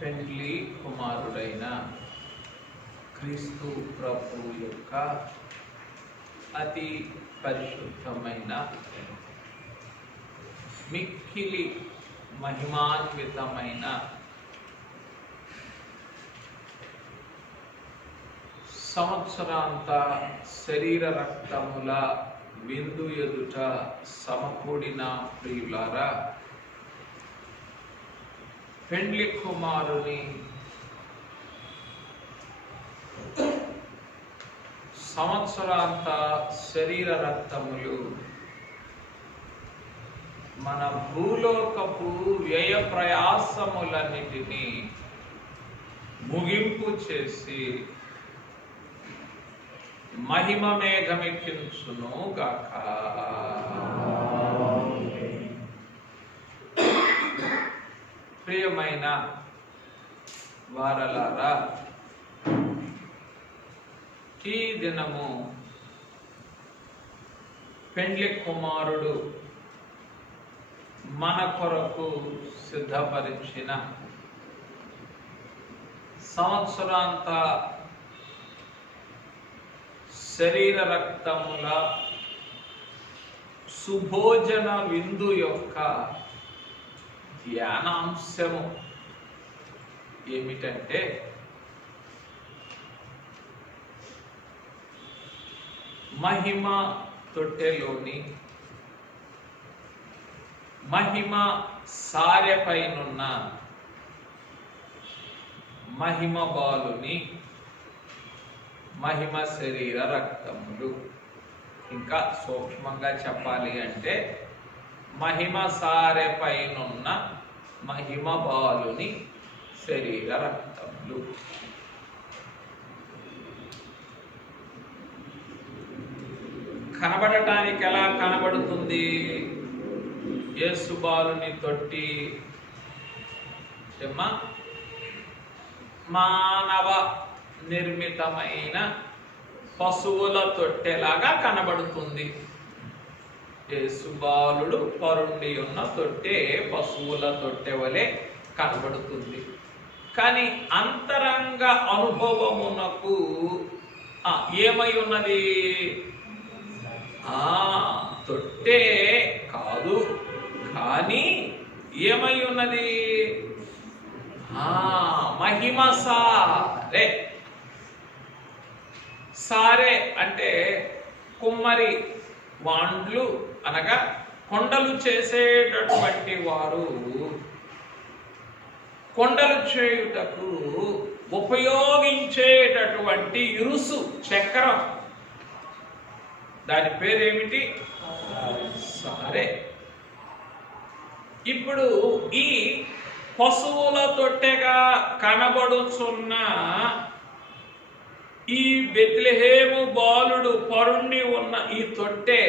పెండ్లి కుమారుడైన క్రీస్తు ప్రభు యొక్క అతి పరిశుద్ధమైన మిక్కిలి మహిమాన్వితమైన సంవత్సరాంత శరీర రక్తముల విందు ఎదుట సమకూడిన ప్రియులారా, పెండ్లి కుమారుని సంవత్సరాంత శరీర రక్తములు మన భూలోకపు వ్యయ ప్రయాసములన్నిటినీ ముగింపు చేసి మహిమ మేఘమెక్కించును గాక. ప్రియమైన వారలారా, ఈ దినము పెండ్లి కుమారుడు మన కొరకు సిద్ధపరిచిన సంవత్సరాంత శరీర రక్తముల సుభోజన విందు యొక్క ధ్యానాంశము ఏమిటంటే, మహిమ తొట్టెలోని మహిమ సారెపైనున్న మహిమ బాలుని మహిమ శరీర రక్తములు. ఇంకా సూక్ష్మంగా చెప్పాలి అంటే, మహిమ సారెపైనున్న మహిమ బాలుని శరీర రక్తములు. కనబడటానికి ఎలా కనబడుతుంది? యేసు బాలుని తొట్టి మానవ నిర్మితమైన పశువుల తొట్టెలాగా కనబడుతుంది. యేసు బాలుడు పరుండి ఉన్న తొట్టె పశువుల తొట్టె వలె కనబడుతుంది. కానీ అంతరంగ అనుభవమునకు ఏమై ఉన్నది? తొట్టె కాదు, కానీ ఏమై ఉన్నది? మహిమ సారే. సారే అంటే కుమ్మరి వాండ్లు అనగా కొండలు చేసేటటువంటి వారు కొండలు చేయుటకు ఉపయోగించేటటువంటి ఇరుసు చక్రం. దాని పేరేమిటి? సారే. ఇప్పుడు ఈ పశువుల తొట్టెగా కనబడుచున్న ఈ బెత్లెహేము బాలుడు పరుండి ఉన్న ఈ తొట్టె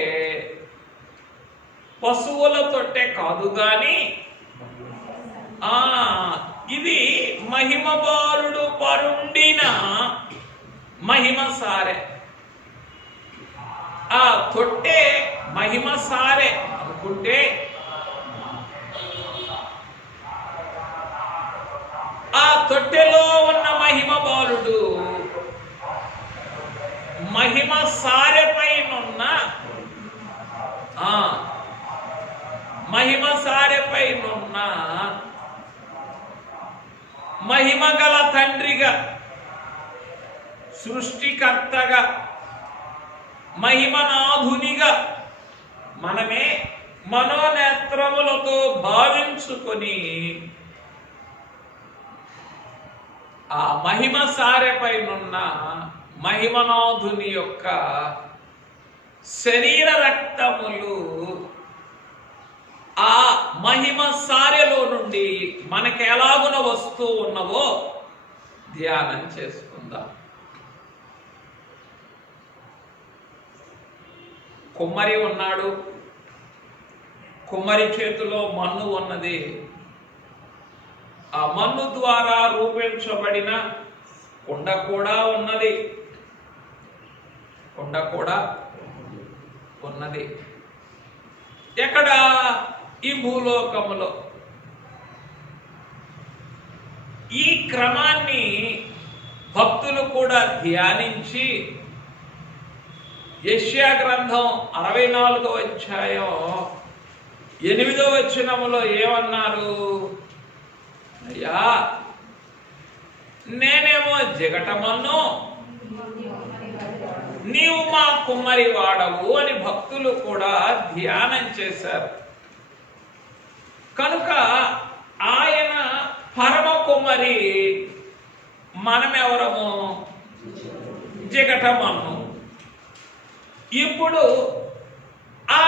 పశువుల తొట్టె కాదు, గాని ఇది మహిమ బాలుడు పరుండిన మహిమ సారె. ఆ తొట్టె మహిమ సారె అనుకుంటే, ఆ తొట్టెలో ఉన్న మహిమ బాలుడు మహిమ సారెపైనున్న మహిమ గల తండ్రిగా, సృష్టికర్తగా, మహిమనాథునిగా మనమే మనోనేత్రములతో భావించుకొని ఆ మహిమ సారెపైనున్న మహిమనాథుని యొక్క శరీర రక్తములు ఆ మహిమ సారెలో నుండి మనకి ఎలాగున వస్తూ ఉన్నవో ధ్యానం చేసుకుందాం. కుమ్మరి ఉన్నాడు, కుమ్మరి చేతిలో మన్ను ఉన్నది. ఆ మన్ను ద్వారా రూపించబడిన కుండ కూడా ఉన్నది. కుండ కూడా ఉన్నది. ఎక్కడ? ఈ భూలోకములో. ఈ క్రమాన్ని భక్తులు కూడా ధ్యానించి యెషయా గ్రంథం 64వ అధ్యాయం 8వ వచనములో ఏమన్నారు? అయ్యా, నేనేమో జిగటమన్ను, నీవు మా కుమ్మరి వాడవు అని భక్తులు కూడా ధ్యానం చేశారు. కనుక ఆయన పరమ కుమ్మరి, మనమెవరము? జిగటమన్ను. ఇప్పుడు ఆ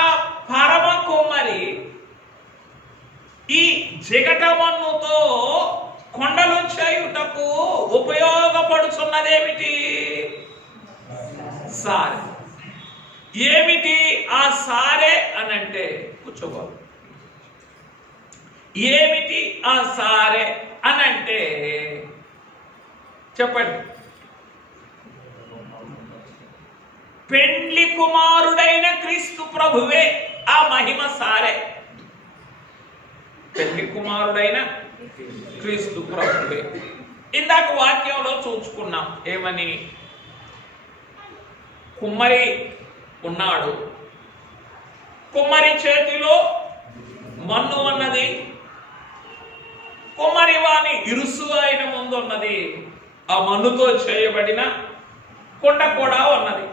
పరమ కుమ్మరి ఈ జిగటమన్నుతో కొండలు చేయుటకు ఉపయోగపడుతున్నదేమిటి? సారె. ఏమిటి ఆ సారె అనంటే, కూర్చోవాలి, ఏమిటి ఆ సారె అనంటే చెప్పండి. పెండ్లి కుమారుడైన క్రీస్తు ప్రభువే ఆ మహిమ సారె. పెండ్లి కుమారుడైన క్రీస్తు ప్రభువే. ఇందాక వాక్యంలో చూసుకున్నాం ఏమని? కుమ్మరి ఉన్నాడు, కుమ్మరి చేతిలో మన్ను ఉన్నది, కుమ్మరి వాని ఇరుసు ఆయన ముందు ఉన్నది, ఆ మన్నుతో చేయబడిన కుండ కూడా ఉన్నది.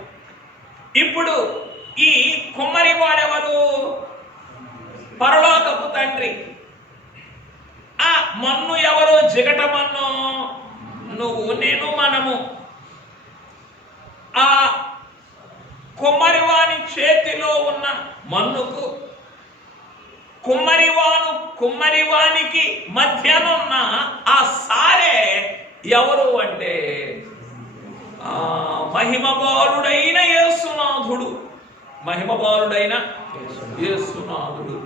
ఇప్పుడు ఈ కుమ్మరి వాడెవరు? పరలోకపు తండ్రి. ఆ మన్ను ఎవరు? జిగటమన్ను. నువ్వు, నేను, మనము. ఆ కుమ్మరివాని చేతిలో ఉన్న మన్నుకు కుమ్మరివానికి మధ్యనున్న ఆ సారే ఎవరు అంటే మహిమబాలుడైన యేసునాథుడు. మహిమబాలుడైన యేసునాథుడు.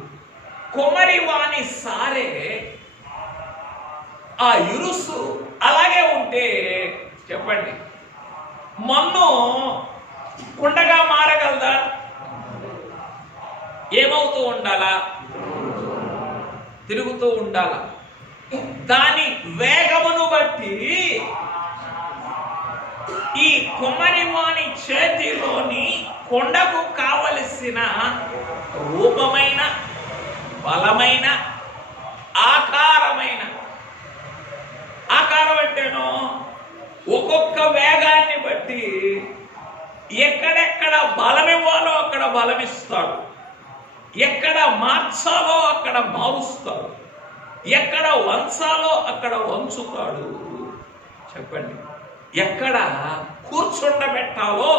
కుమ్మరివాని సారే ఆ ఇరుసు అలాగే ఉంటే చెప్పండి, మన్ను కుండగా మారగలదా? ఏమవుతూ ఉండాలా? తిరుగుతూ ఉండాలా? దాని వేగమును బట్టి ఈ కుమ్మరివాని చేతిలోని కొండకు కావలసిన రూపమైన, బలమైన, ఆకారం అంటేనో ఒక్కొక్క వేగాన్ని బట్టి ఎక్కడెక్కడ బలమివ్వాలో అక్కడ బలమిస్తాడు, ఎక్కడ మార్చాలో అక్కడ మారుస్తాడు, ఎక్కడ వంచాలో అక్కడ వంచుతాడు. చెప్పండి, ఎక్కడ కూర్చుండబెట్టాలో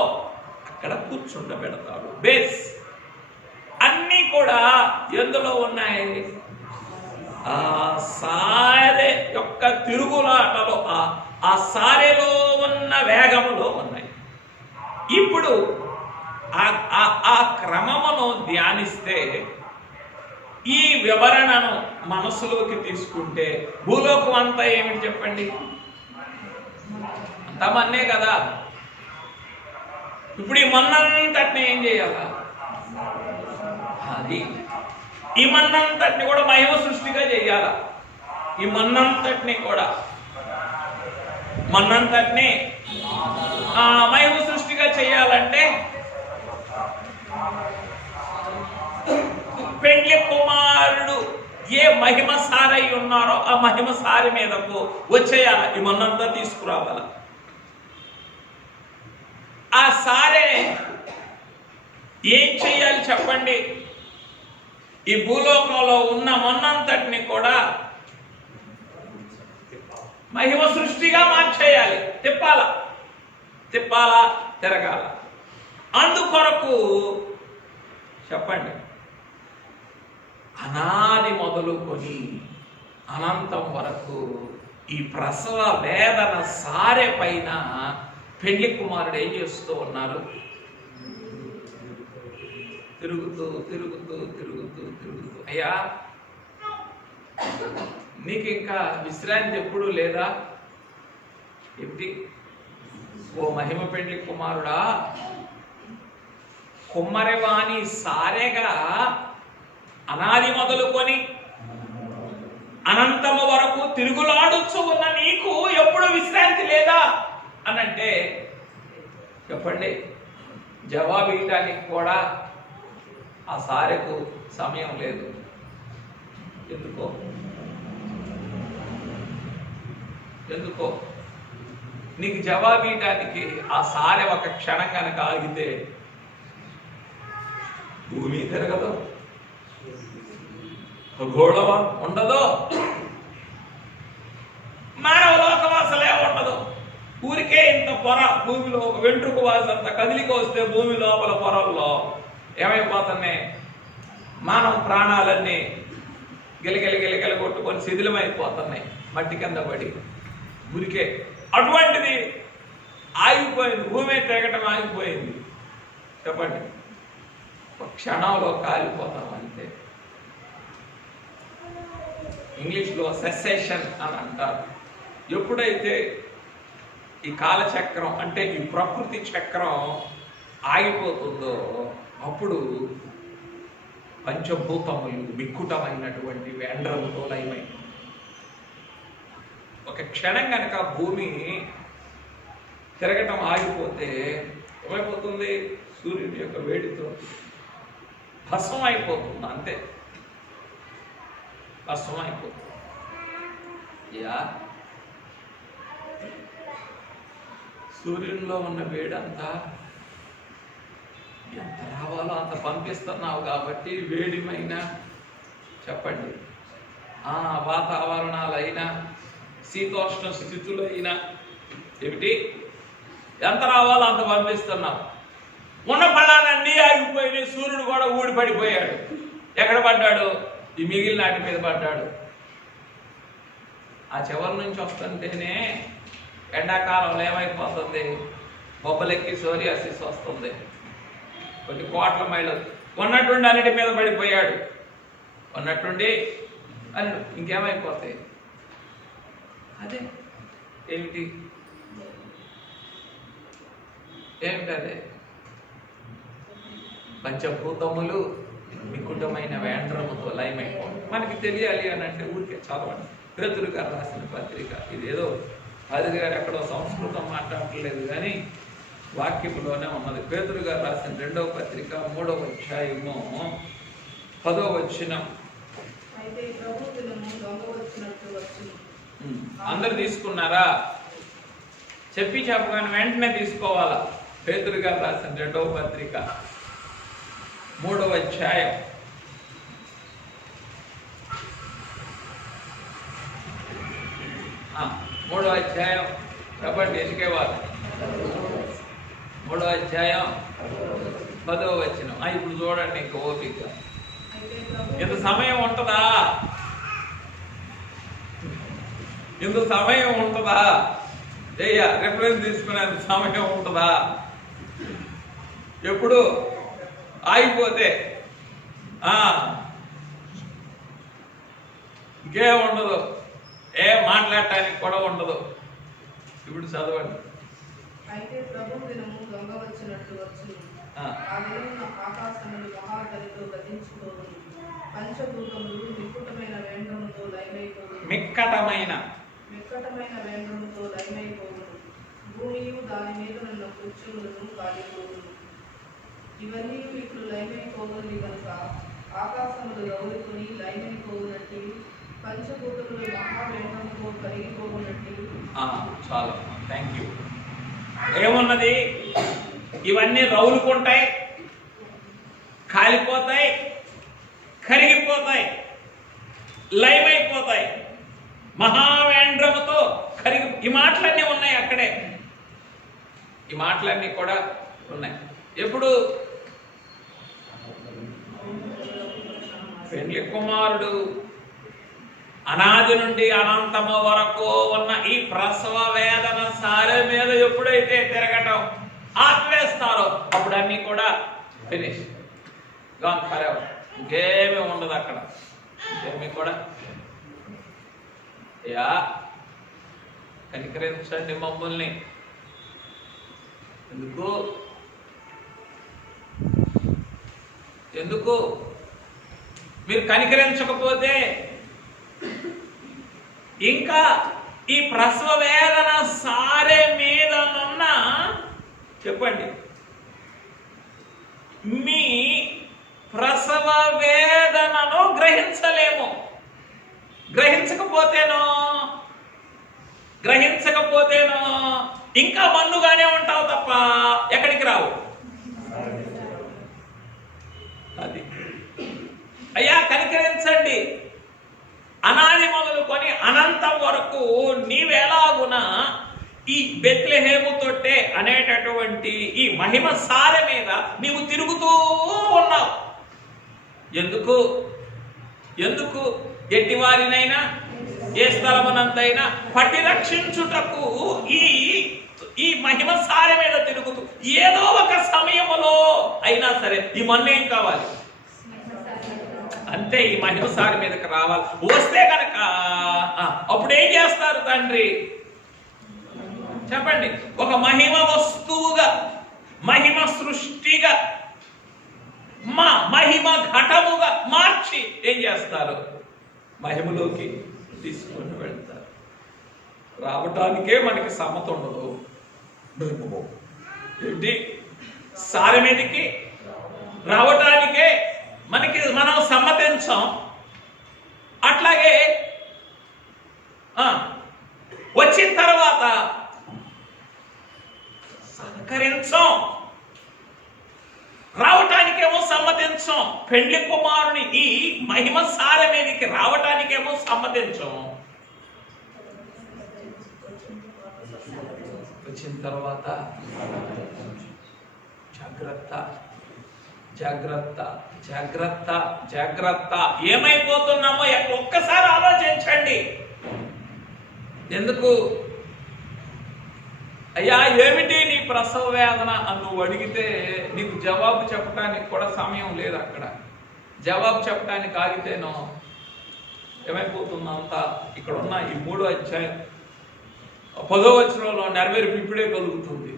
అక్కడ కూర్చుండబెడతాడు. బేస్ అన్నీ కూడా ఎందులో ఉన్నాయి? ఆ సారె యొక్క తిరుగులాటలో, ఆ సారెలో ఉన్న వేగములో ఉన్నాయి. ఇప్పుడు ఆ క్రమమును ధ్యానిస్తే, ఈ వివరణను మనసులోకి తీసుకుంటే భూలోకం అంతా ఏమిటి చెప్పండి? అంతా మన్నే కదా. ఇప్పుడు ఈ మన్నంతటిని ఏం చేయాలా? అది ఈ మన్నంతటిని కూడా మహిమ సృష్టిగా చేయాల. ఈ మన్నంతటిని కూడా మహిమ సృష్టిగా చేయాలంటే పెండ్లి కుమారుడు ఏ మహిమ సారై ఉన్నారో ఆ మహిమ సారి మీదకు వచ్చేయాల. ఈ మన్నంతా తీసుకురావాల. ఆ సారే ఏం చెయ్యాలి చెప్పండి? ఈ భూలోకంలో ఉన్న మన్నంతటిని కూడా మహిమ సృష్టిగా మార్చేయాలి. తిప్పాలా, తిరగాల. అందుకొరకు చెప్పండి, అనాది మొదలుకొని అనంతం వరకు ఈ ప్రసవ వేదన సారె పైన పెండ్లి కుమారుడు ఏం చేస్తూ ఉన్నారు? తిరుగుతూ. అయ్యా, నీకు ఇంకా విశ్రాంతి ఎప్పుడు లేదా? ఏమిటి? ఓ మహిమ పెండ్లి కుమారుడా, కుమ్మరివాని సారెగా అనాది మొదలుకొని అనంతము వరకు తిరుగులాడుచు ఉన్న నీకు ఎప్పుడు విశ్రాంతి లేదా అనంటే చెప్పండి, జవాబు ఇవ్వడానికి కూడా ఆ సారెకు సమయం లేదు. ఎందుకో నీకు జవాబు ఇవ్వడానికి ఆ సారె ఒక క్షణం కనుక ఆగితే భూమి తిరగదు, ఖగోళం ఉండదు, మానవ లోకం అసలే ఉండదు. ఊరికే ఇంత పొర భూమిలో వెంట్రుక వాసంత కదిలిక వస్తే భూమి లోపల పొరల్లో ఏమైపోతున్నాయి, మానవ ప్రాణాలన్నీ గిలగిల కొట్టుకొని శిథిలమైపోతున్నాయి మట్టి కింద పడి. ఊరికే అటువంటిది ఆగిపోయింది, భూమి తిరగటం ఆగిపోయింది. చెప్పండి, ఒక క్షణంలో కాలిపోతాం అంతే. ఇంగ్లీష్లో సెసేషన్ అని అంటారు. ఎప్పుడైతే ఈ కాలచక్రం అంటే ఈ ప్రకృతి చక్రం ఆగిపోతుందో అప్పుడు పంచభూతములు వికృతమైనటువంటి వేండ్రముతో లయమై ఒక క్షణం కనుక భూమి తిరగటం ఆగిపోతే ఏమైపోతుంది, సూర్యుని యొక్క వేడితో భస్మం అయిపోతుంది, అంతే భస్మం అయిపోతుంది. సూర్యునిలో ఉన్న వేడంతా ఎంత రావాలో అంత పంపిస్తున్నావు కాబట్టి వేడిమైన చెప్పండి వాతావరణాలైనా శీతోష్ణ స్థితులైనా ఏమిటి ఎంత రావాలో అంత పంపిస్తున్నావు. ఉన్న ఫలాలన్నీ ఆగిపోయినాయి, సూర్యుడు కూడా ఊడిపడిపోయాడు. ఎక్కడ పడ్డాడు, ఈ మిగిలిన నాటి మీద పడ్డాడు. ఆ చివరి నుంచి వస్తుంటేనే ఎండాకాలంలో ఏమైపోతుంది, బొబ్బలెక్కి సోరియాసిస్ వస్తుంది. కొన్ని కోట్ల మైళ్ళు ఉన్నట్టుండి అన్నిటి మీద పడిపోయాడు, ఉన్నట్టుండి అని ఇంకేమైపోతాయి. అదే ఏమిటదే పంచభూతములు వికృతమైన వేండ్రముతో లయమైపోవడం. మనకి తెలియాలి అని అంటే ఊరికే చదవండి. పేతురు గారు రాసిన పత్రిక. ఇదేదో పాదిరి గారు ఎక్కడో సంస్కృతం మాట్లాడట్లేదు కానీ వాక్యములోనే ఉన్నది. పేతురు గారు రాసిన 2వ పత్రిక 3వ అధ్యాయము 10వ వచనం. అందరు తీసుకున్నారా? చెప్పగానే వెంటనే తీసుకోవాలా. పేతురు గారు రాసిన 2వ పత్రిక 3వ అధ్యాయం 3వ అధ్యాయం చెప్పండి, ఎదిగేవారు 3వ అధ్యాయం 10వ వచనం. ఇప్పుడు చూడండి, ఇంక ఓపిక. ఇంత సమయం ఉంటుందా? ఇంత సమయం ఉంటుందా? రిఫరెన్స్ తీసుకునేంత సమయం ఉంటుందా? ఎప్పుడు ఆగిపోతే ఇంకేం ఉండదు, ఏం మాట్లాడటానికి కూడా ఉండదు. ఇప్పుడు చదవండి. అయితే ప్రభు దినము దొంగ వచ్చినట్లు వచ్చును. ఆ దినమున ఆకాశములు మహాగలితో గతించిపోవును, పంచభూతములు మిక్కుటమైన వేంద్రముతో లయమైపోవును. మిక్కటమైన వేంద్రముతో లయమైపోవును. భూమియు దాని మీద ఉన్న వృక్షములను కాలిపోవును. ఇవన్నీ ఇప్పుడు లయమైపోవునది కనుక ఆకాశములు రౌలుకొని లయమైపోవునట్టు పంచభూతములు మహావేంద్రముతో కరిగిపోవునట్టు. చాలా థ్యాంక్ యూ. ఏమున్నది, ఇవన్నీ రౌలుకుంటాయి, కాలిపోతాయి, కరిగిపోతాయి, లయమైపోతాయి, మహావేంద్రముతో కరిగి. ఈ మాటలన్నీ ఉన్నాయి అక్కడే, ఈ మాటలన్నీ కూడా ఉన్నాయి. ఎప్పుడు పెండ్లి కుమారుడు అనాది నుండి అనంతము వరకు ఉన్న ఈ ప్రసవ వేదన సారే మీద ఎప్పుడైతే తిరగటం ఆపివేస్తారో అప్పుడు అన్నీ కూడా ఫినిష్, గాన్ ఫరెవర్. ఇంకేమీ ఉండదు అక్కడ, ఇంకేమీ కూడా. కనికరించండి మమ్మల్ని. ఎందుకు మీరు కనికరించకపోతే ఇంకా ఈ ప్రసవ వేదన సారె మీదనున్న చెప్పండి, మీ ప్రసవ వేదనను గ్రహించలేము. గ్రహించకపోతేనో ఇంకా మన్నుగానే ఉంటావు తప్ప ఎక్కడికి రావు. అది అయ్యా కనికరించండి. అనాది మొదలుకొని అనంతం వరకు నీవెలాగున ఈ బెత్లెహేము తొట్టె అనేటటువంటి ఈ మహిమ సారె మీద నీవు తిరుగుతూ ఉన్నావు. ఎందుకు ఎట్టివారినైనా ఏ స్థలమునంతైనా పట్టి రక్షించుటకు ఈ మహిమ సారె మీద తిరుగుతూ ఏదో ఒక సమయములో అయినా సరే ఈ మన్ను ఏం కావాలి అంతే, ఈ మహిమ సారె మీదకి రావాలి. వస్తే కనుక అప్పుడు ఏం చేస్తారు తండ్రి చెప్పండి? ఒక మహిమ వస్తువుగా, మహిమ సృష్టిగా, మహిమ ఘటముగా మార్చి ఏం చేస్తారు? మహిమలోకి తీసుకొని వెళ్తారు. రావటానికే మనకి సమ్మత ఉండదు. ఏంటి సారె మీదకి రావటానికే మనం సమ్మతించాం. అట్లాగే వచ్చిన తర్వాత సహకరించాం, రావటానికేమో సమ్మతించాం. పెండ్లి కుమారుని ఈ మహిమ సారె మీదకి రావటానికేమో సమ్మతించాం. వచ్చిన తర్వాత జాగ్రత్త ఏమైపోతున్నామో ఒక్కసారి ఆలోచించండి. ఎందుకు అయ్యా ఏమిటి నీ ప్రసవ వేదన అని నువ్వు అడిగితే నీకు జవాబు చెప్పడానికి కూడా సమయం లేదు. అక్కడ జవాబు చెప్పడానికి ఆగితేనో ఏమైపోతుందంతా ఇక్కడ ఉన్న ఈ 3వ అధ్యాయం 10వ వచనంలో నెరవేర్పు ఇప్పుడే కలుగుతుంది,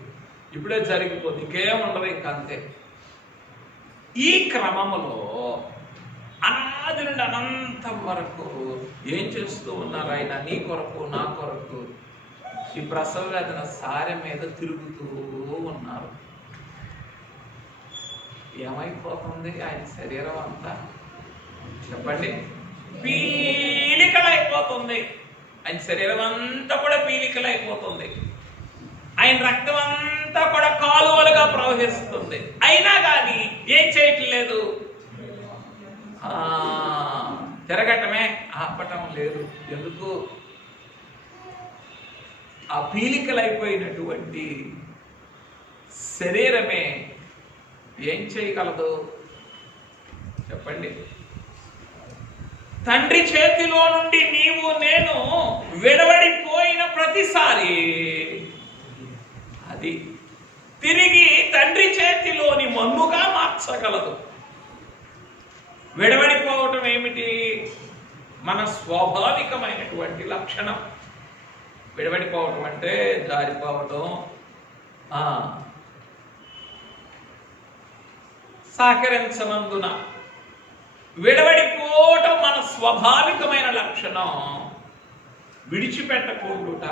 ఇప్పుడే జరిగిపోతుంది, ఇంకేం ఉండదు ఇంకా అంతే. ఈ క్రమములో అనాది నుండి అనంతం వరకు ఏం చేస్తూ ఉన్నారు ఆయన? నీ కొరకు నా కొరకు ఈ ప్రసవ వేదన సారె మీద తిరుగుతూ ఉన్నారు. ఏమైపోతుంది ఆయన శరీరం అంతా చెప్పండి? పీలికలైపోతుంది. ఆయన శరీరం అంతా కూడా పీలికలైపోతుంది. ఆయన రక్తం అంతా కూడా కాలువలుగా ప్రవహిస్తుంది. అయినా కానీ ఏం చేయట్లేదు, తిరగటమే, ఆపటం లేదు. ఎందుకు? ఆ పీలికలైపోయినటువంటి శరీరమే ఏం చేయగలదు చెప్పండి? తండ్రి చేతిలో నుండి నీవు నేను విడవడిపోయిన ప్రతిసారి అది తిరిగి తండ్రి చేతిలోని మన్నుగా మార్చగలదు. విడవడిపోవటం ఏమిటి? మన స్వాభావికమైనటువంటి లక్షణం. విడవడిపోవటం అంటే జారిపోవటం, సహకరించనందున విడవడిపోవటం మన స్వాభావికమైన లక్షణం. విడిచిపెట్టకూడదుట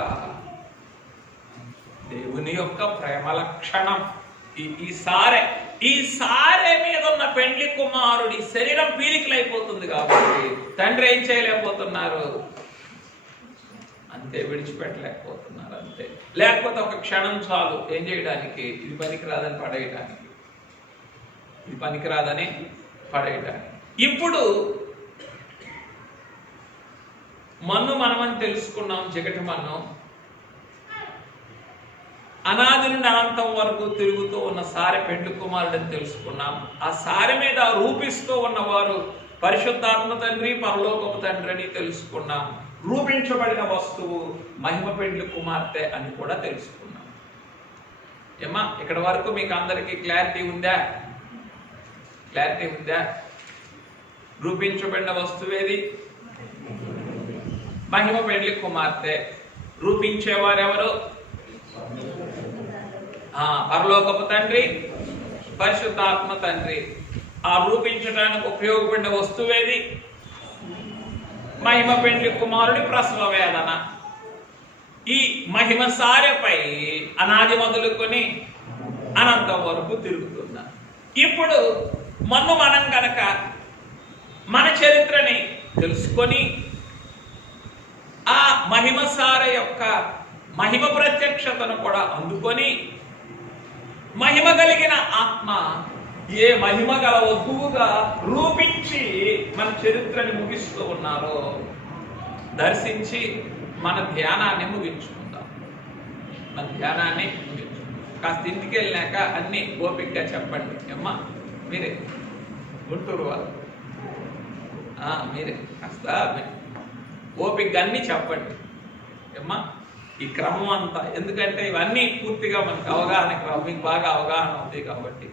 దేవుని యొక్క ప్రేమ లక్షణం. ఈ సారె మీద ఉన్న పెండ్లి కుమారుడి శరీరం పీలికలైపోతుంది కాబట్టి తండ్రి ఏం చేయలేకపోతున్నారు? అంతే, విడిచిపెట్టలేకపోతున్నారు అంతే. లేకపోతే ఒక క్షణం చాలు ఏం చేయడానికి? ఇది పనికిరాదని పడేయడానికి, ఇది పనికిరాదని పడేయడానికి. ఇప్పుడు మన్ను మనమని తెలుసుకున్నాం, జిగటి మన్ను. అనాది నుండి అనంతం వరకు తిరుగుతూ ఉన్న సారె పెండ్లి కుమారుడని తెలుసుకున్నాం. ఆ సారె మీద రూపిస్తూ ఉన్నవారు పరిశుద్ధాత్మ తండ్రి, పరలోకపు తండ్రి అని తెలుసుకున్నాం. రూపించబడిన వస్తువు మహిమ పెండ్లి కుమార్తె అని కూడా తెలుసుకున్నాం. ఏమ్మా, ఇక్కడ వరకు మీకు అందరికీ క్లారిటీ ఉందా? క్లారిటీ ఉందా? రూపించబడిన వస్తువేది? మహిమ పెండ్లి కుమార్తె. రూపించేవారెవరు? పరలోకపు తండ్రి, పరిశుద్ధాత్మ తండ్రి. ఆ రూపించడానికి ఉపయోగపడిన వస్తువేది? మహిమ పెండ్లి కుమారుడి ప్రసవ వేదన. మహిమ సారెపై అనాది మొదలుకొని అనంతం వరకు తిరుగుతున్నారు. ఇప్పుడు మనం గనక మన చరిత్రని తెలుసుకొని ఆ మహిమ సారె యొక్క మహిమ ప్రత్యక్షతను కూడా అందుకొని మహిమ కలిగిన ఆత్మ ఏ మహిమ గల వధువుగా రూపించి మన చరిత్రని ముగిస్తూ ఉన్నారో దర్శించి మన ధ్యానాన్ని ముగించుకుందాం. మన ధ్యానాన్ని కాస్త ఇంటికి వెళ్ళాక అన్ని ఓపికగా చెప్పండి. అమ్మా మీరే గుంటూరు వాళ్ళు మీరే కాస్త ఓపికగా అన్ని చెప్పండి అమ్మా. ఈ క్రమం అంతా ఎందుకంటే ఇవన్నీ పూర్తిగా మనకు అవగాహన, మీకు బాగా అవగాహన ఉంది కాబట్టి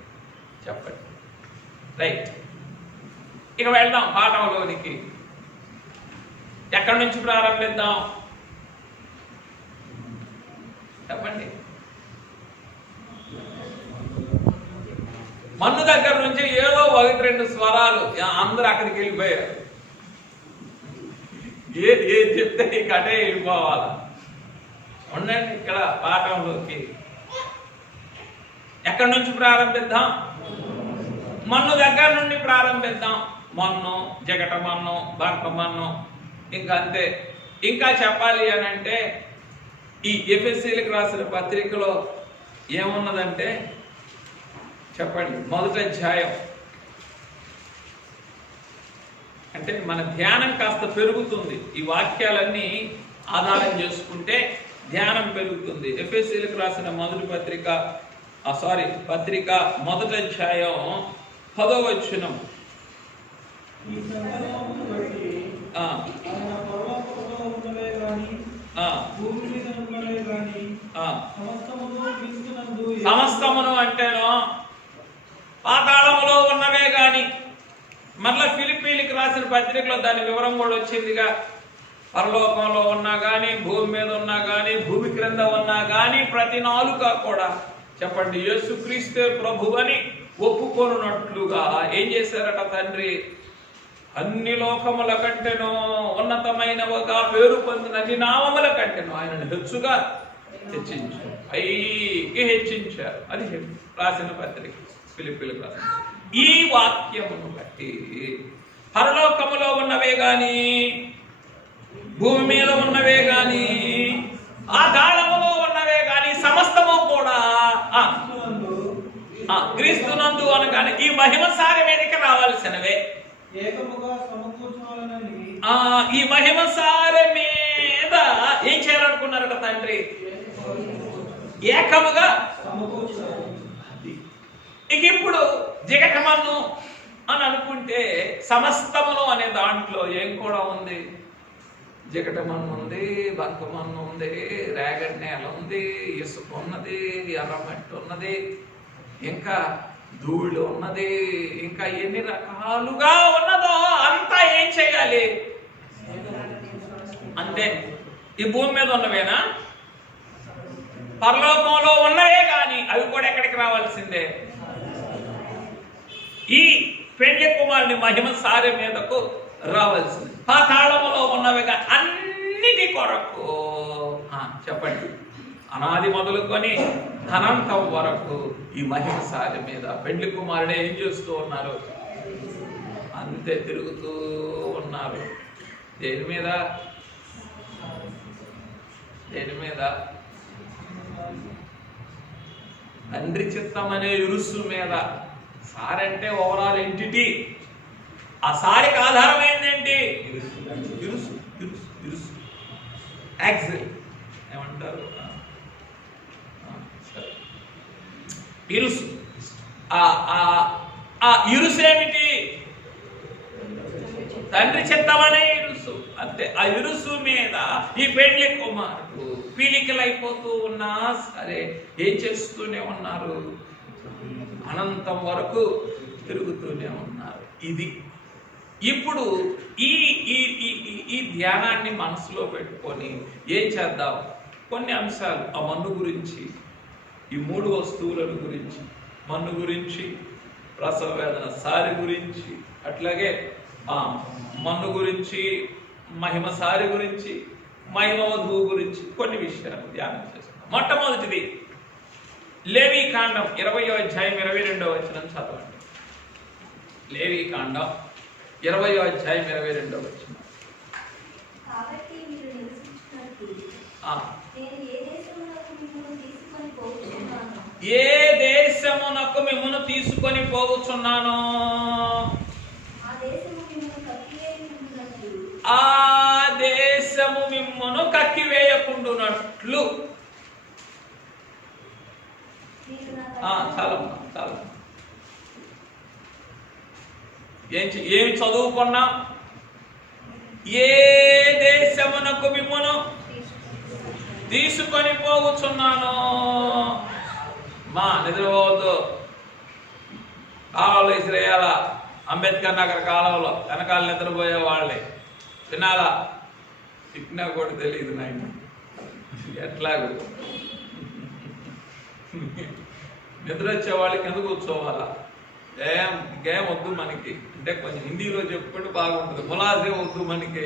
చెప్పండి. రైట్, ఇక వెళ్దాం పాఠంలోనికి. ఎక్కడి నుంచి ప్రారంభిద్దాం చెప్పండి. మన్ను దగ్గర నుంచి ఏదో 1-2 స్వరాలు అందరూ అక్కడికి వెళ్ళిపోయారు. ఏది చెప్తే నీకు అటే వెళ్ళిపోవాలా. ఉండండి ఇక్కడ పాఠంలోకి. ఎక్కడి నుంచి ప్రారంభిద్దాం? మన్ను దగ్గర నుండి ప్రారంభిద్దాం. మన్ను, జగట మన్ను, బంక మన్ను, ఇంకా అంతే. ఇంకా చెప్పాలి అని అంటే ఈ ఎఫెసీలకు రాసిన పత్రికలో ఏమున్నదంటే చెప్పండి. 1వ అధ్యాయం అంటే మన ధ్యానం కాస్త పెరుగుతుంది. ఈ వాక్యాలన్నీ ఆధారం చేసుకుంటే ధ్యానం పెరుగుతుంది. ఎఫెసీలకు రాసిన పత్రిక 1వ అధ్యాయం 10వ వచనం. సమస్తమును అంటేనో పాతాళములో ఉన్నవే గాని, మరలా ఫిలిప్పీలకు రాసిన పత్రికలో దాని వివరం కూడా వచ్చిందిగా. పరలోకంలో ఉన్నా గాని, భూమి మీద ఉన్నా గాని, భూమి క్రింద ఉన్నా గాని, ప్రతి నాలుక కూడా చెప్పండి యేసుక్రీస్తే ప్రభువని ఒప్పుకొనున్నట్లుగా ఏం చేశారట తండ్రి? అన్ని లోకముల కంటేనో ఉన్నతమైనవిగా పేరు పొందిన అన్ని నామముల కంటేనో ఆయనను హెచ్చుగా హెచ్చించారు, పైకి హెచ్చించారు. అది రాసిన పత్రిక ఫిలిప్పీలకు రాసిన. ఈ వాక్యమును బట్టి పరలోకములో ఉన్నవే గాని, భూమి మీద ఉన్నవే గాని, ఆ గాళములో ఉన్నవే గాని సమస్తము కూడా క్రీస్తునందు అనగానే ఈ మహిమ సారి మీదకి రావాల్సినవే. ఈ మహిమ సారి మీద ఏం చేయాలనుకున్నారట తండ్రి? ఏకముగా. ఇక ఇప్పుడు జిగటమన్ను అని అనుకుంటే సమస్తమును అనే దాంట్లో ఏం కూడా ఉంది? జిగటమన్ను ఉంది, బంకమన్ను ఉంది, రేగడి నేల ఉంది, ఇసుక ఉన్నది, ఎర్రమట్టి ఉన్నది, ఇంకా ధూళి ఉన్నది, ఇంకా ఎన్ని రకాలుగా ఉన్నదో అంతా ఏం చేయాలి? అంతే. ఈ భూమి మీద ఉన్నవేనా? పరలోకంలో ఉన్నవే కానీ అవి కూడా ఎక్కడికి రావాల్సిందే? ఈ పెండ్లి కుమారుని మహిమ సారె మీదకు రావాల్సింది. పాతాళములో ఉన్నవి కానీ అన్నిటి కొరకు చెప్పండి అనాది మొదలుకొని అనంతం వరకు ఈ మహిమ సారె మీద పెండ్లి కుమారుడే ఏం చేస్తూ ఉన్నారు? అంతే తిరుగుతూ ఉన్నారు. దేని మీద? దేని మీద? తండ్రి చిత్తం అనే ఇరుసు మీద. సారంటే ఓవరాల్ ఎంటిటీ. ఆ సారికి ఆధారమైందేంటి? ఇరుసు. ఇరుసు ఇరుసు యాక్సిల్ ఏమంటారు? ఇరుసు. ఆ ఇరుసు ఏమిటి? తండ్రి చిత్తమనే ఇరుసు. అంతే. ఆ ఇరుసు మీద ఈ పెండ్లి కుమారుడు పీలికలైపోతూ ఉన్నా సరే ఏం చేస్తూనే ఉన్నారు? అనంతం వరకు తిరుగుతూనే ఉన్నారు. ఇది ఇప్పుడు ఈ ఈ ఈ ధ్యానాన్ని మనసులో పెట్టుకొని ఏం చేద్దాం? కొన్ని అంశాలు ఆ మన్ను గురించి, ఈ 3 వస్తువులను గురించి, మన్ను గురించి, ప్రసవ వేదన సారి గురించి, అట్లాగే మన్ను గురించి, మహిమ సారి గురించి, మహిమ వధువు గురించి కొన్ని విషయాలు ధ్యానం చేస్తున్నాం. మొట్టమొదటిది లేవీకాండం 20వ అధ్యాయం 22వ వచనం చదవండి. లేవీకాండం 20వ అధ్యాయం 22వ వచనం. కాబట్టి మీరు నివసించినట్టు నేను ఏ దేశమునకు మిమ్మును తీసుకొని పోవచ్చున్నానో ఆ దేశము మిమ్మును కక్కివేయకుండునట్లు. చాలా చాలా ఏమి చదువుకున్నా? ఏ దేశమునకు మిమ్మును తీసుకొని పోవచ్చున్నాను. మా నిద్రపోవద్దు. కాలంలో ఇసిరేయాల. అంబేద్కర్ నగర్ కాలంలో వెనకాల నిద్రపోయే వాళ్ళే వినాలా? తిట్టినా కూడా తెలియదు నాయన ఎట్లాగో. నిద్ర వచ్చే వాళ్ళకి ఎందుకు కూర్చోవాలా? గేమ్ వద్దు మనకి అంటే కొంచెం హిందీలో చెప్పుకుంటే బాగుంటుంది. ములాజే వద్దు మనకి.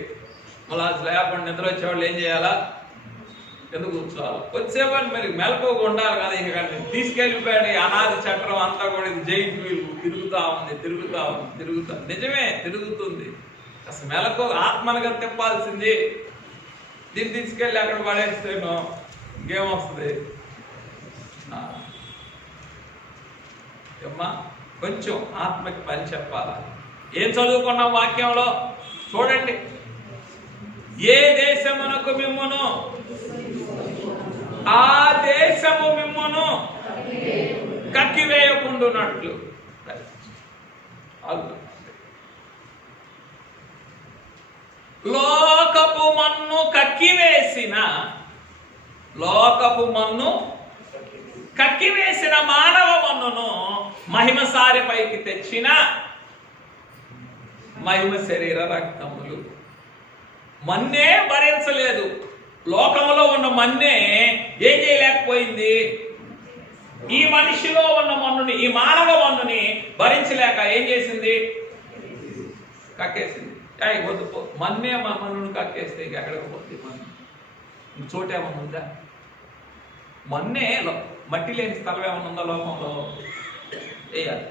ములాజ్ లేకుండా నిద్ర వచ్చేవాళ్ళు ఏం చేయాలా? ఎందుకు కూర్చోవాలి? వచ్చేవాళ్ళు మరి మెలకువగా ఉండాలి కదా. ఇక తీసుకెళ్ళిపోయాడు అనాది చక్రం అంతా కూడా ఇది జైంట్ వీల్ తిరుగుతా ఉంది. నిజమే తిరుగుతుంది. అసలు మెలకు ఆత్మనగా తిప్పాల్సింది. దీన్ని తీసుకెళ్ళి అక్కడ పడేస్తేనో ఇంకేం వస్తుంది? అమ్మా కొంచెం ఆత్మకి పని చెప్పాలా? ఏం చదువుకున్నాం వాక్యంలో చూడండి. ఏ దేశమునకు మిమ్మును ఆ దేశము మిమ్మును కక్కివేయకుండునట్లు. లోకపు మన్ను కక్కివేసిన మానవ మన్నును మహిమ సారిపైకి తెచ్చిన మహిమ శరీర రక్తములు. మన్నే భరించలేదు. లోకంలో ఉన్న మన్నే ఏం చేయలేకపోయింది? ఈ మనిషిలో ఉన్న మన్నుని, ఈ మానవ మన్నుని భరించలేక ఏం చేసింది? కక్కేసింది. వద్దు పో. మన్నే మా మన్నుని కక్కేస్తే ఎక్కడికి పోతుంది? మన్ను చోటేమన్నా ఉందా? మన్నే మట్టి లేని స్థలం ఏమన్నా ఉందా లోకంలో? వేయాలి.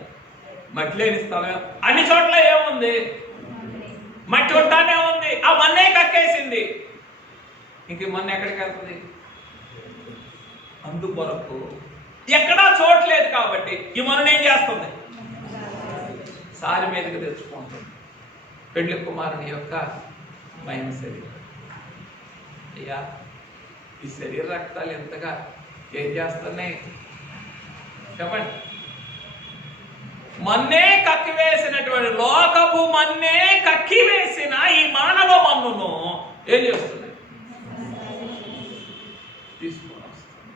మట్టి లేని స్థలం అన్ని చోట్ల ఏముంది? మట్టి ఉంటానే ఉంది. ఆ మన్నే కక్కేసింది. ఇంక మన్ను ఎక్కడికి వెళ్తుంది? అందుకొరకు ఎక్కడా చోట్లేదు కాబట్టి ఈ మన్నుని ఏం చేస్తుంది? సారి మీదకి తెచ్చుకుంటుంది. పెండ్లి కుమారుని యొక్క మహిమ శరీరం. అయ్యా ఈ శరీర రక్తాలు ఎంతగా ఏం చేస్తున్నాయి చెప్పండి? మన్నే కక్కివేసినటువంటి లోకపు మన్నే కక్కివేసిన ఈ మానవ మన్నును ఏం చేస్తుంది? తీసుకొని వస్తుంది.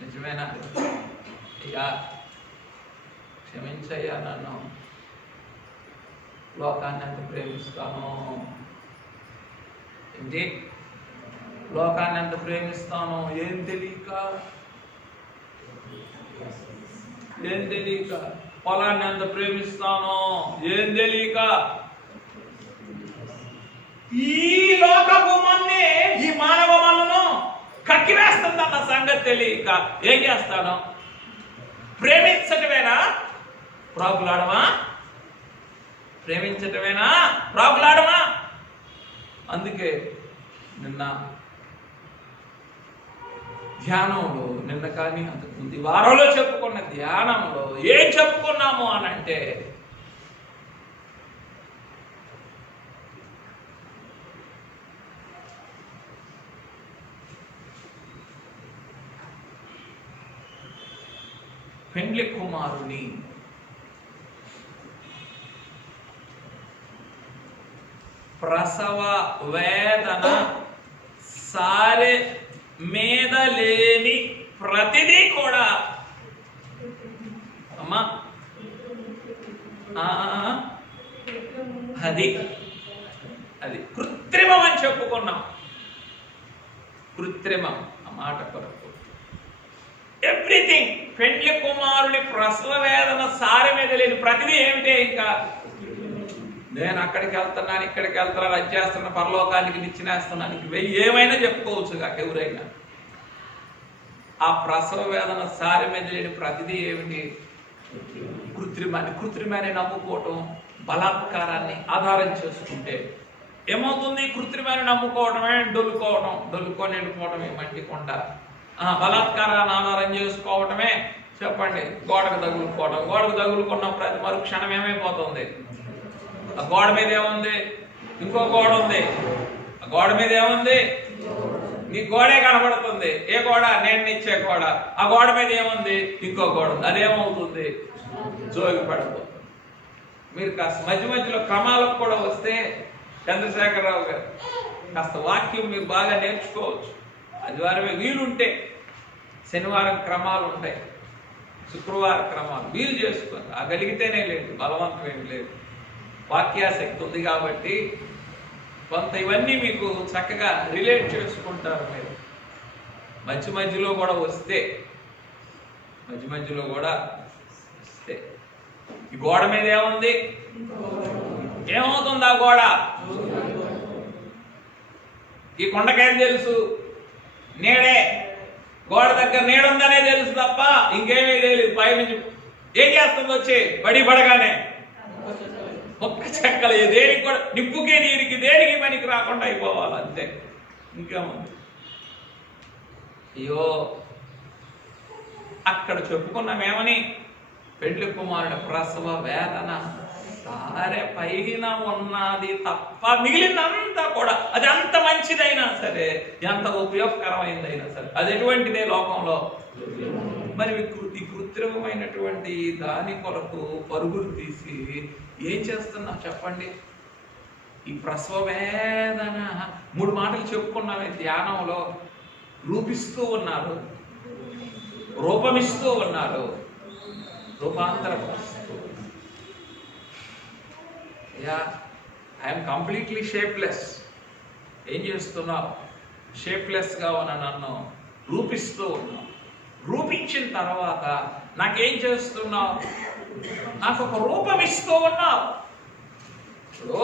నిజమేనా? అయ్యా క్షమించయ్యా, నన్ను లోకాన్ని ఎంత ప్రేమిస్తాను. ఏంటి? లోకాన్ని ఎంత ప్రేమిస్తాను ఏం తెలియక పొలాన్ని ఎంత ప్రేమిస్తాను ఏం తెలియక ఈ లోకపు మన్నే ఈ మానవ మన్నును కక్కివేస్తుందన్న సంగతి తెలియక ఏం చేస్తాను? ప్రేమించటమేనా ప్రాకులాడమా? ప్రేమించటమేనా ప్రాకులాడమా? అందుకే నిన్న ధ్యానంలో, నిన్న కానీ అంతకుముందు వారంలో చెప్పుకున్న ధ్యానంలో ఏం చెప్పుకున్నాము అని అంటే, పెండ్లి కుమారుని ప్రసవ వేదన సారె మీద లేని ప్రతిదీ కూడా అమ్మా అది కృత్రిమం అని చెప్పుకున్నాం. కృత్రిమం ఆ మాట కొరకు ఎవ్రీథింగ్. పెండ్లి కుమారుని ప్రసవ వేదన సారె మీద లేని ప్రతిదీ ఏమిటే? ఇంకా నేను అక్కడికి వెళ్తున్నాను, ఇక్కడికి వెళ్తున్నాను, అది చేస్తున్నా, పరలోకానికి నిచ్చినేస్తున్నాను, వెయ్యి ఏమైనా చెప్పుకోవచ్చు కాక ఎవరైనా. ఆ ప్రసవ వేదన సారి మీద లేని ప్రతిదీ ఏమిటి? కృత్రిమాన్ని నమ్ముకోవటం, బలాత్కారాన్ని ఆధారం చేసుకుంటే ఏమవుతుంది? కృత్రిమాన్ని నమ్ముకోవడమే డొల్లుకొని వెళ్ళిపోవటమే మట్టి కొండ. బలాత్కారాన్ని ఆధారం చేసుకోవటమే చెప్పండి గోడకు తగులుకున్న ప్రతి మరుక్షణం ఏమైపోతుంది? ఆ గోడ మీద ఏముంది? ఇంకో గోడ ఉంది. ఆ గోడ మీద ఏముంది? నీ గోడే కనబడుతుంది. ఏ గోడ? నేను ఇచ్చే గోడ. ఆ గోడ మీద ఏముంది? ఇంకో గోడ ఉంది. అదేమవుతుంది? జోగి పడిపోతుంది. మీరు కాస్త మధ్యలో క్రమాలకు కూడా వస్తే చంద్రశేఖరరావు గారు కాస్త వాక్యం మీరు బాగా నేర్చుకోవచ్చు. ఆదివారమే వీలుంటే శనివారం క్రమాలు ఉంటాయి, శుక్రవారం క్రమాలు వీలు చేసుకొని గలిగితేనే లేదు, బలవంతం ఏమి లేదు. వాక్యాశక్తి ఉంది కాబట్టి కొంత ఇవన్నీ మీకు చక్కగా రిలేట్ చేసుకుంటారు. మీరు మధ్యలో కూడా వస్తే ఈ గోడ మీద ఏముంది? ఏమవుతుంది ఆ గోడ? ఈ కొండకేం తెలుసు? నీడే. గోడ దగ్గర నీడుందనే తెలుసు తప్ప ఇంకేమీ తెలియదు. పైనుంచి ఏం చేస్తుంది? వచ్చి పడగానే ఒక్క చెక్కలు దేనికి కూడా నిప్పుకి నీరికి దేనికి పనికి రాకుండా అయిపోవాలి అంతే, ఇంకేముంది? అయ్యో అక్కడ చెప్పుకున్నామేమని? పెండ్లి కుమారుడు ప్రసవ వేదన సారే పైన ఉన్నది తప్ప మిగిలినంతా కూడా, అది అంత మంచిదైనా సరే, ఎంత ఉపయోగకరమైనదైనా సరే, అది ఎటువంటిదే లోకంలో. మరి ఈ కృత్రిమమైనటువంటి దాని కొరకు పరుగులు తీసి ఏం చేస్తున్నా చెప్పండి? ఈ ప్రసవ వేదన 3 మాటలు చెప్పుకున్నామే ధ్యానంలో. రూపిస్తూ ఉన్నారు, రూపమిస్తూ ఉన్నారు, రూపాంతరపరుస్తూ. I'm completely shapeless. ఏం చేస్తున్నావు? షేప్లెస్గా ఉన్న నన్ను రూపిస్తూ ఉన్నావు. రూపించిన తర్వాత నాకేం చేస్తున్నావు? నాకు ఒక రూపం ఇస్తూ ఉన్నావు. ఇప్పుడు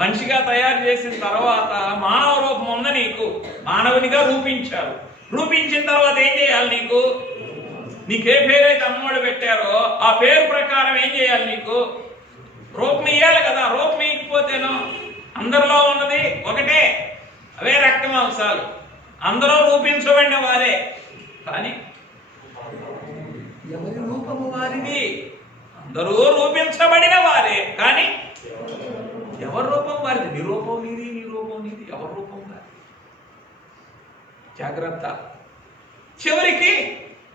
మనిషిగా తయారు చేసిన తర్వాత మానవ రూపం ఉంది నీకు, మానవునిగా రూపించారు. రూపించిన తర్వాత ఏం చేయాలి? నీకే పేరైతే అమ్మఒడి పెట్టారో ఆ పేరు ప్రకారం ఏం చేయాలి? నీకు రూపం ఇయ్యాలి కదా. రూపం ఇయ్యకపోతేనో అందరిలో ఉన్నది ఒకటే, అవే రక్తమాంసాలు, అందరూ రూపించబడిన వారే. కానీ ఎవరి రూపము వారిది? అందరూ రూపించబడిన వారే, కానీ ఎవరి రూపం వారిది? నీ రూపం నీది, నీ రూపం నీది, ఎవరి రూపం వారిది? జాగ్రత్త. చివరికి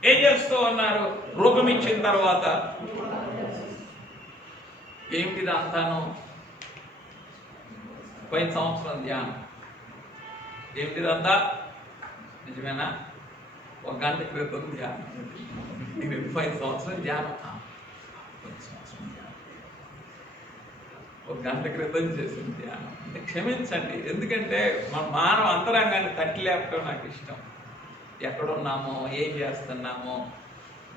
ఏం చేస్తూ ఉన్నారు? రూపం ఇచ్చిన తర్వాత ఏమిటిది అంతాను? పోయిన సంవత్సరం ధ్యానం ఏమిటిదంతా? నిజమేనా? 1 గంట క్రితం ధ్యానం. పోయిన సంవత్సరం ధ్యానం. 1 గంట క్రితం చేసిన ధ్యానం. అంటే క్షమించండి, ఎందుకంటే మన మానవ అంతరంగాన్ని తట్టి లేపటం నాకు ఇష్టం. ఎక్కడున్నామో, ఏం చేస్తున్నామో,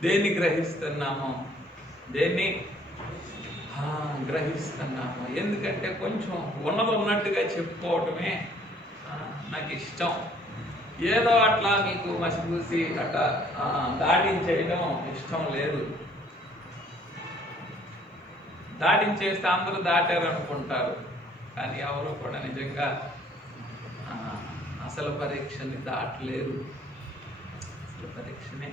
దేన్ని గ్రహిస్తున్నామో, దేన్ని గ్రహిస్తున్నాము. ఎందుకంటే కొంచెం ఉన్నది ఉన్నట్టుగా చెప్పుకోవటమే నాకు ఇష్టం. ఏదో అట్లా మీకు మసిపూసి అట్లా దాటించేయడం ఇష్టం లేదు. దాటించేస్తే అందరూ దాటారు అనుకుంటారు, కానీ ఎవరు కూడా నిజంగా అసలు పరీక్షని దాటలేరు. అసలు పరీక్షని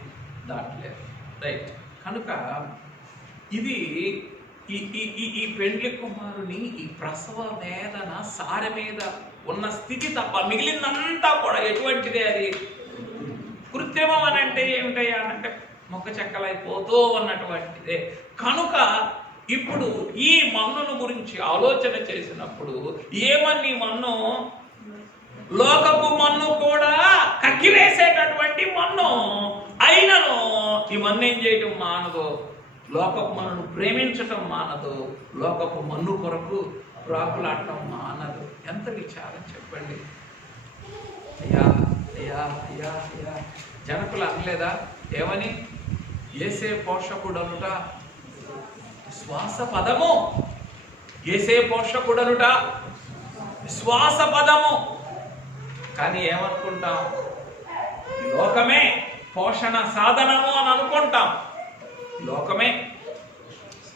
దాటలేరు. రైట్. కనుక ఇది ఈ పెండ్లి కుమారుని ఈ ప్రసవ వేదన సారె మీద ఉన్న స్థితి తప్ప మిగిలినంతా కూడా ఎటువంటిదే? అది కృత్రిమం అని అంటే ఏమిటయ్యా అంటే మొక్క చెక్కలైపోతూ ఉన్నటువంటిదే. కనుక ఇప్పుడు ఈ మన్నును గురించి ఆలోచన చేసినప్పుడు ఏమని మన్ను? లోకపు మన్ను కూడా కక్కివేసేటటువంటి మన్ను అయినను ఈ మన్ను ఏం చేయటం మానదు? లోకపు మన్నును ప్రేమించటం మానదు, లోకపు మన్ను కొరకు ప్రాకులాడటం మానదు. ఎంత విచారం చెప్పండి. అయ్యా అయ్యా అయ్యా అయ్యా జనకులు అనలేదా? ఏమని? ఏసే పోషకుడనుట శ్వాస పదము. యేసే పోషకుడనుట విశ్వాస పదము. కానీ ఏమనుకుంటాం? లోకమే పోషణ సాధనము అని అనుకుంటాం. లోకమే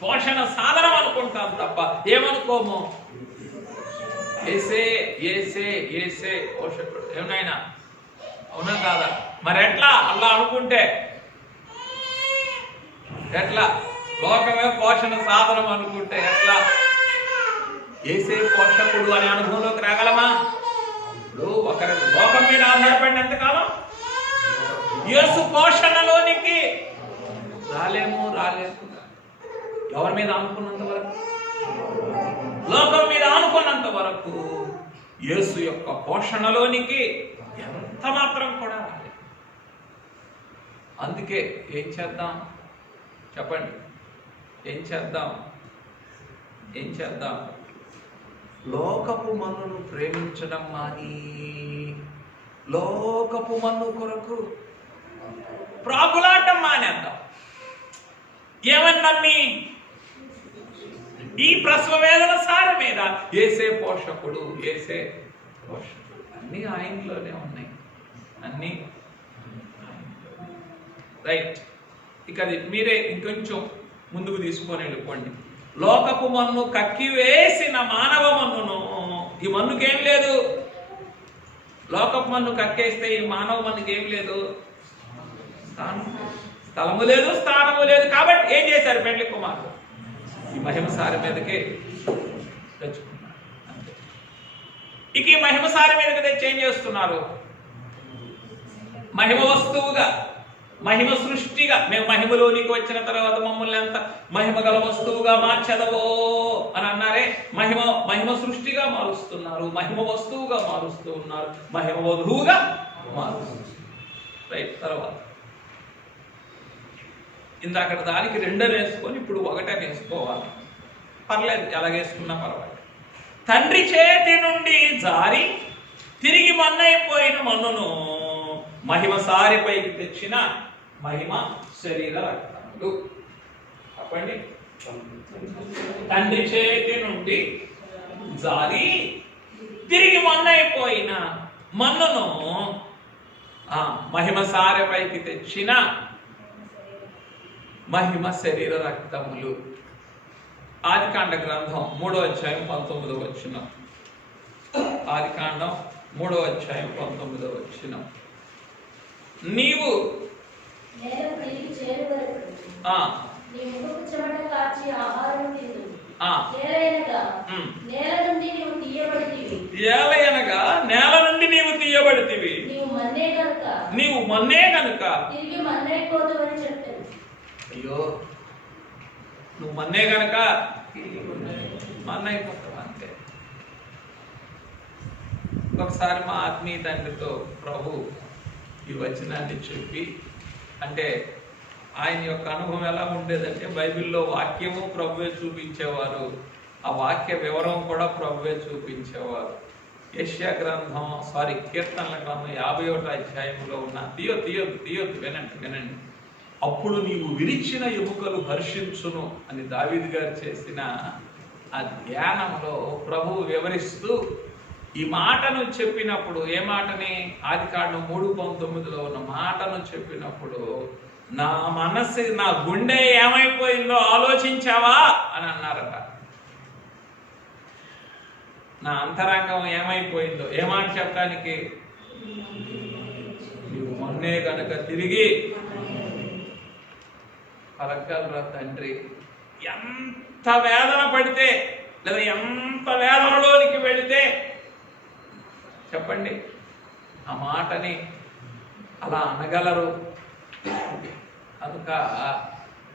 పోషణ సాధనం అనుకుంటాం తప్ప ఏమనుకోము. యేసే యేసే యేసే పోషకుడు. ఏమైనా అవునా కాదా? మరి ఎట్లా అలా అనుకుంటే ఎట్లా? లోకమే పోషణ సాధనం అనుకుంటే ఎట్లా? యేసే పోషకుడు అనే అనుభవంలోకి రాగలమా? ఇప్పుడు ఒకరి లోకం మీద ఆధారపడినంత కాలం యేసు పోషణలోనికి రాలేము. ఎవరి మీద అనుకున్నంత వరకు, లోకం మీద అనుకున్నంత వరకు యేసు యొక్క పోషణలోనికి ఎంత మాత్రం కూడా రాలేదు. అందుకే ఏం చేద్దాం చెప్పండి? ఏం చేద్దాం? లోకపు మన్నును ప్రేమించడం మాని లోకపు మన్ను కొరకు ప్రాకులాటం మానేద్దాం. ఏమని నమ్మి? ఈ ప్రసవ వేదన సారి మీద యేసే పోషకుడు. అన్ని ఆయనలోనే ఉన్నాయి. అన్ని రైట్. ఇక అది మీరే ఇంకొంచెం ముందుకు తీసుకొని వెళ్ళిపోండి. లోకపు మన్ను కక్కివేసిన మానవ మన్నును, ఈ మన్నుకేం లేదు. లోకపు మన్ను కక్కేస్తే ఈ మానవ మన్నుకి ఏం లేదు, స్థలము లేదు, స్థానము లేదు. కాబట్టి ఏం చేశారు? పెండ్లి కుమారుడు ఈ మహిమ సారి మీదకే తెచ్చుకున్నారు. అంతే. ఇక ఈ మహిమ సారి మీదకి తెచ్చి ఏం చేస్తున్నారు? మహిమ వస్తువుగా, మహిమ సృష్టిగా, మేము మహిమలోనికి వచ్చిన తర్వాత మమ్మల్ని ఎంత మహిమ గల వస్తువుగా మార్చదవో అని అన్నారే. మహిమ సృష్టిగా మారుస్తున్నారు, మహిమ వస్తువుగా మారుస్తూ ఉన్నారు, మహిమ వధువుగా మారుస్తున్నారు. రైట్. తర్వాత ఇందాక దానికి 2 వేసుకొని ఇప్పుడు 1 వేసుకోవాలి. పర్లేదు, ఎలాగేసుకున్నా పర్వాలేదు. తండ్రి చేతి నుండి జారి తిరిగి మన్నైపోయిన మన్నును మహిమ సారిపైకి తెచ్చిన మహిమ శరీర రక్తములు. చెప్పండి. తండ్రి చేతి నుండి జారి తిరిగి మన్నైపోయిన మన్నును మహిమ సారిపైకి తెచ్చిన మహిమ శరీర రక్తములు. ఆదికాండ గ్రంథం 3వ అధ్యాయం 19వ వచనం. ఆదికాండం 3వ అధ్యాయం 19వ వచనం. నీవు ఏలయనగా నేల నుండి నీవు తీయబడితివి, నీవు మన్నే గనుక. అయ్యో, నువ్వు మన్నే గనక మన్నైపోతావు అంతే. ఒకసారి మా ఆత్మీయ తండ్రితో ప్రభు ఈ వచనాన్ని చెప్పి, అంటే ఆయన యొక్క అనుభవం ఎలా ఉండేదంటే బైబిల్లో వాక్యము ప్రభువే చూపించేవారు, ఆ వాక్య వివరం కూడా ప్రభువే చూపించేవారు. యెషయా గ్రంథం కీర్తనల గ్రంథం 51వ అధ్యాయంలో ఉన్న తీయొద్దు వినండి. అప్పుడు నీవు విరిచిన ఎముకలు హర్షించును అని దావీదు గారు చేసిన ఆ ధ్యానంలో ప్రభువు వివరిస్తూ ఈ మాటను చెప్పినప్పుడు, ఏ మాటని? ఆదికాండం 3:19లో ఉన్న మాటను చెప్పినప్పుడు, నా మనసు, నా గుండె ఏమైపోయిందో ఆలోచించావా అని అన్నారట. నా అంతరంగం ఏమైపోయిందో. ఏ మాట చెప్పడానికి? నీవు మొన్నే గనక తిరిగి పలకగలరా తండ్రి? ఎంత వేదన పడితే, లేదా ఎంత వేదనలోనికి వెళితే చెప్పండి ఆ మాటని అలా అనగలరు. కనుక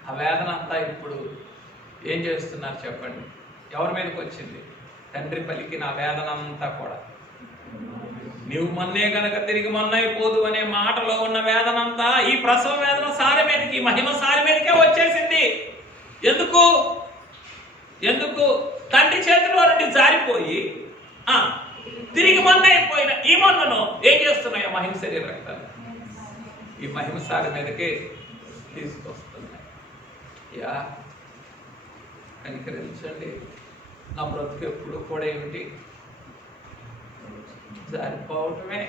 ఆ వేదన అంతా ఇప్పుడు ఏం చేస్తున్నారు చెప్పండి? ఎవరి మీదకి వచ్చింది? తండ్రి పలికిన ఆ వేదన అంతా కూడా నీవు మొన్నే గనక తిరిగి మొన్నైపోదు అనే మాటలో ఉన్న వేదన అంతా ఈ ప్రసవ వేదన సారి మీదకి, మహిమ సారి మీదకే వచ్చేసింది. ఎందుకు? తండ్రి చేతిలో నుండి జారిపోయి తిరిగి మొన్నైపోయిన ఈ మన్నును ఏం చేస్తున్నాయో మహిమ శరీర రక్తాలు ఈ మహిమ సారి మీదకే తీసుకొస్తున్నాయి. కనికరించండి. నా బ్రతుకు ఎప్పుడు కూడా ఏమిటి? జారిపోవటమే.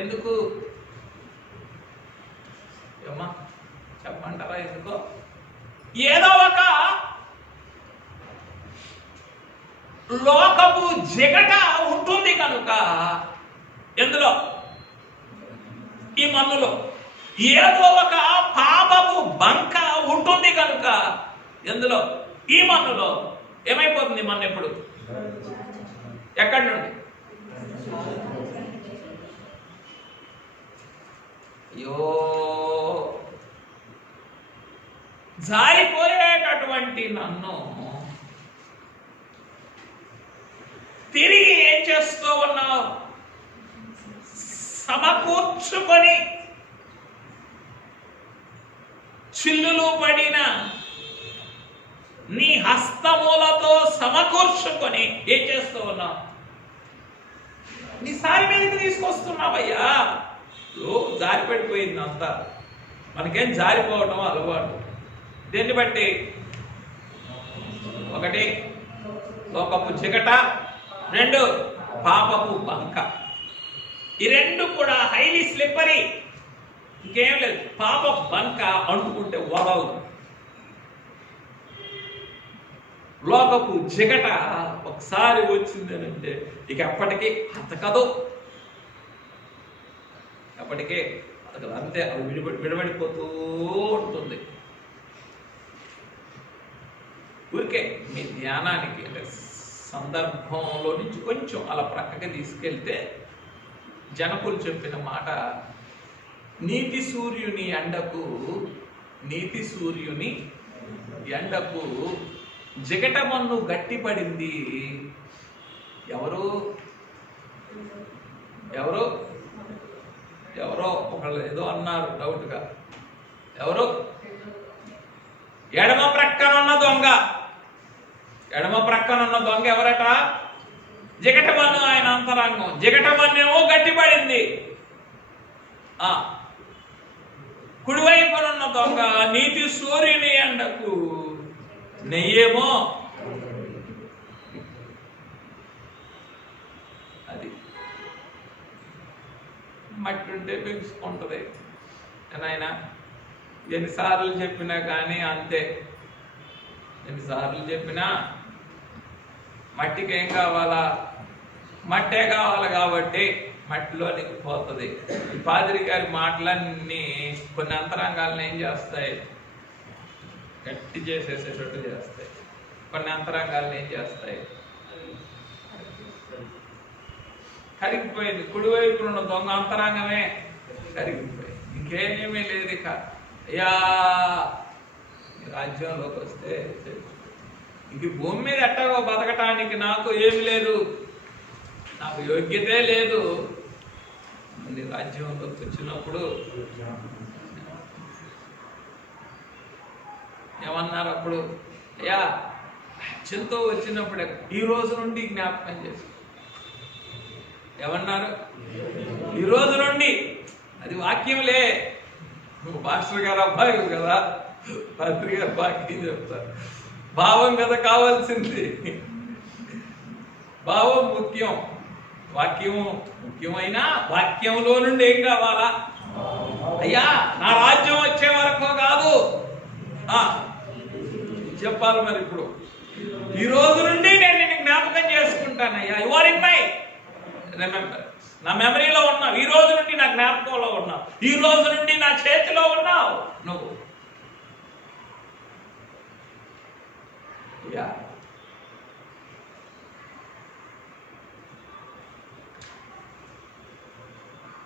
ఎందుకు? ఏమ్మా చెప్పమంటారా ఎందుకో? ఏదో ఒక లోకపు జిగట ఉంటుంది కనుక, ఎందులో? ఈ మన్నులో. ఏదో ఒక పాపపు బంక ఉంటుంది కనుక, ఎందులో? ఈ మన్నులో. ఏమైపోతుంది మన్ను ఎప్పుడు? ఎక్కడి నుండి? అయ్యో, జారిపోయేటటువంటి నన్ను తిరిగి ఏం చేస్తూ ఉన్నావు? సమకూర్చుకొని, చిల్లులు పడిన నీ హస్తములతో సమకూర్చుకొని ఏం చేస్తూ ఉన్నావు? నీ సారి మీదకి తీసుకొస్తున్నావయ్యా. జారి పడిపోయింది అంతా. మనకేం జారిపోవటం అలవాటు. దేన్ని బట్టి? ఒకటి లోకపు జిగట, రెండు పాపపు బంక. ఈ రెండు కూడా హైలీ స్లిప్పరీ. ఇంకేం లేదు. పాప బంక అంటుకుంటే వదలదు. లోకపు జిగట ఒకసారి వచ్చిందనంటే ఇక ఎప్పటికీ అతకదు. ఎప్పటికే అతకదు. అంతే, అది విడబడిపోతూ ఉంటుంది. ఊరికే మీ ధ్యానానికి అంటే సందర్భంలో నుంచి కొంచెం అలా ప్రక్కకి తీసుకెళ్తే జనకులు చెప్పిన మాట, నీతి సూర్యుని ఎండకు జిగటమన్ను గట్టిపడింది. ఎవరు ఎవరో ఒకళ్ళు ఏదో అన్నారు డౌట్గా. ఎవరు? ఎడమ ప్రక్కనున్న దొంగ. ఎడమ ప్రక్కనున్న దొంగ ఎవరట? జిగటమన్ను ఆయన అంతరంగం. జిగటమన్నేమో గట్టిపడింది. కుడివైపునున్న దొంగ నీతి సూర్యుని ఎండకు నెయ్యేమో. అది మట్టి ఉంటే పెంచుకుంటుంది. నాయన ఎన్నిసార్లు చెప్పినా కానీ అంతే. ఎన్నిసార్లు చెప్పినా మట్టికి ఏం కావాలా? మట్టే కావాలి కాబట్టి మట్టిలోనికి పోతుంది. ఈ పాదిరి గారి మాటలన్నీ కొన్ని అంతరంగాలను ఏం చేస్తాయి? గట్టి చేసేసేటట్టు చేస్తాయి. కొన్ని అంతరంగాలను ఏం చేస్తాయి? కరిగిపోయింది. కుడివైపున ఉన్న దొంగ అంతరంగమే కరిగిపోయింది. ఇంకేమీ లేదు. ఇక అయ్యా రాజ్యంలోకి వస్తే ఇంక భూమి మీద ఎట్టాగో బతకటానికి నాకు ఏమి లేదు, నాకు యోగ్యతే లేదు. మళ్ళీ రాజ్యంలోకి వచ్చినప్పుడు ఏమన్నారు? అప్పుడు అయ్యా రాజ్యంతో వచ్చినప్పుడు ఈ రోజు నుండి జ్ఞాపకం చేసి ఏమన్నారు? ఈ రోజు నుండి. అది వాక్యంలే. నువ్వు పాస్టర్ గారు అబ్బాయి కదా, పాస్టర్ గారు వాక్యం చెప్తారు. భావం కదా కావాల్సింది. భావం ముఖ్యం, వాక్యం ముఖ్యమైన వాక్యంలో నుండి ఏం కావాలా? అయ్యా నా రాజ్యం వచ్చే వరకు కాదు చెప్పాలి. మరి ఇప్పుడు ఈ రోజు నుండి నేను నిన్ను జ్ఞాపకం చేసుకుంటాను. అయ్యా you are in my remember. నా మెమరీలో ఉన్నావు. ఈ రోజు నుండి నా జ్ఞాపకంలో ఉన్నావు. ఈ రోజు నుండి నా చేతిలో ఉన్నావు నువ్వు. యా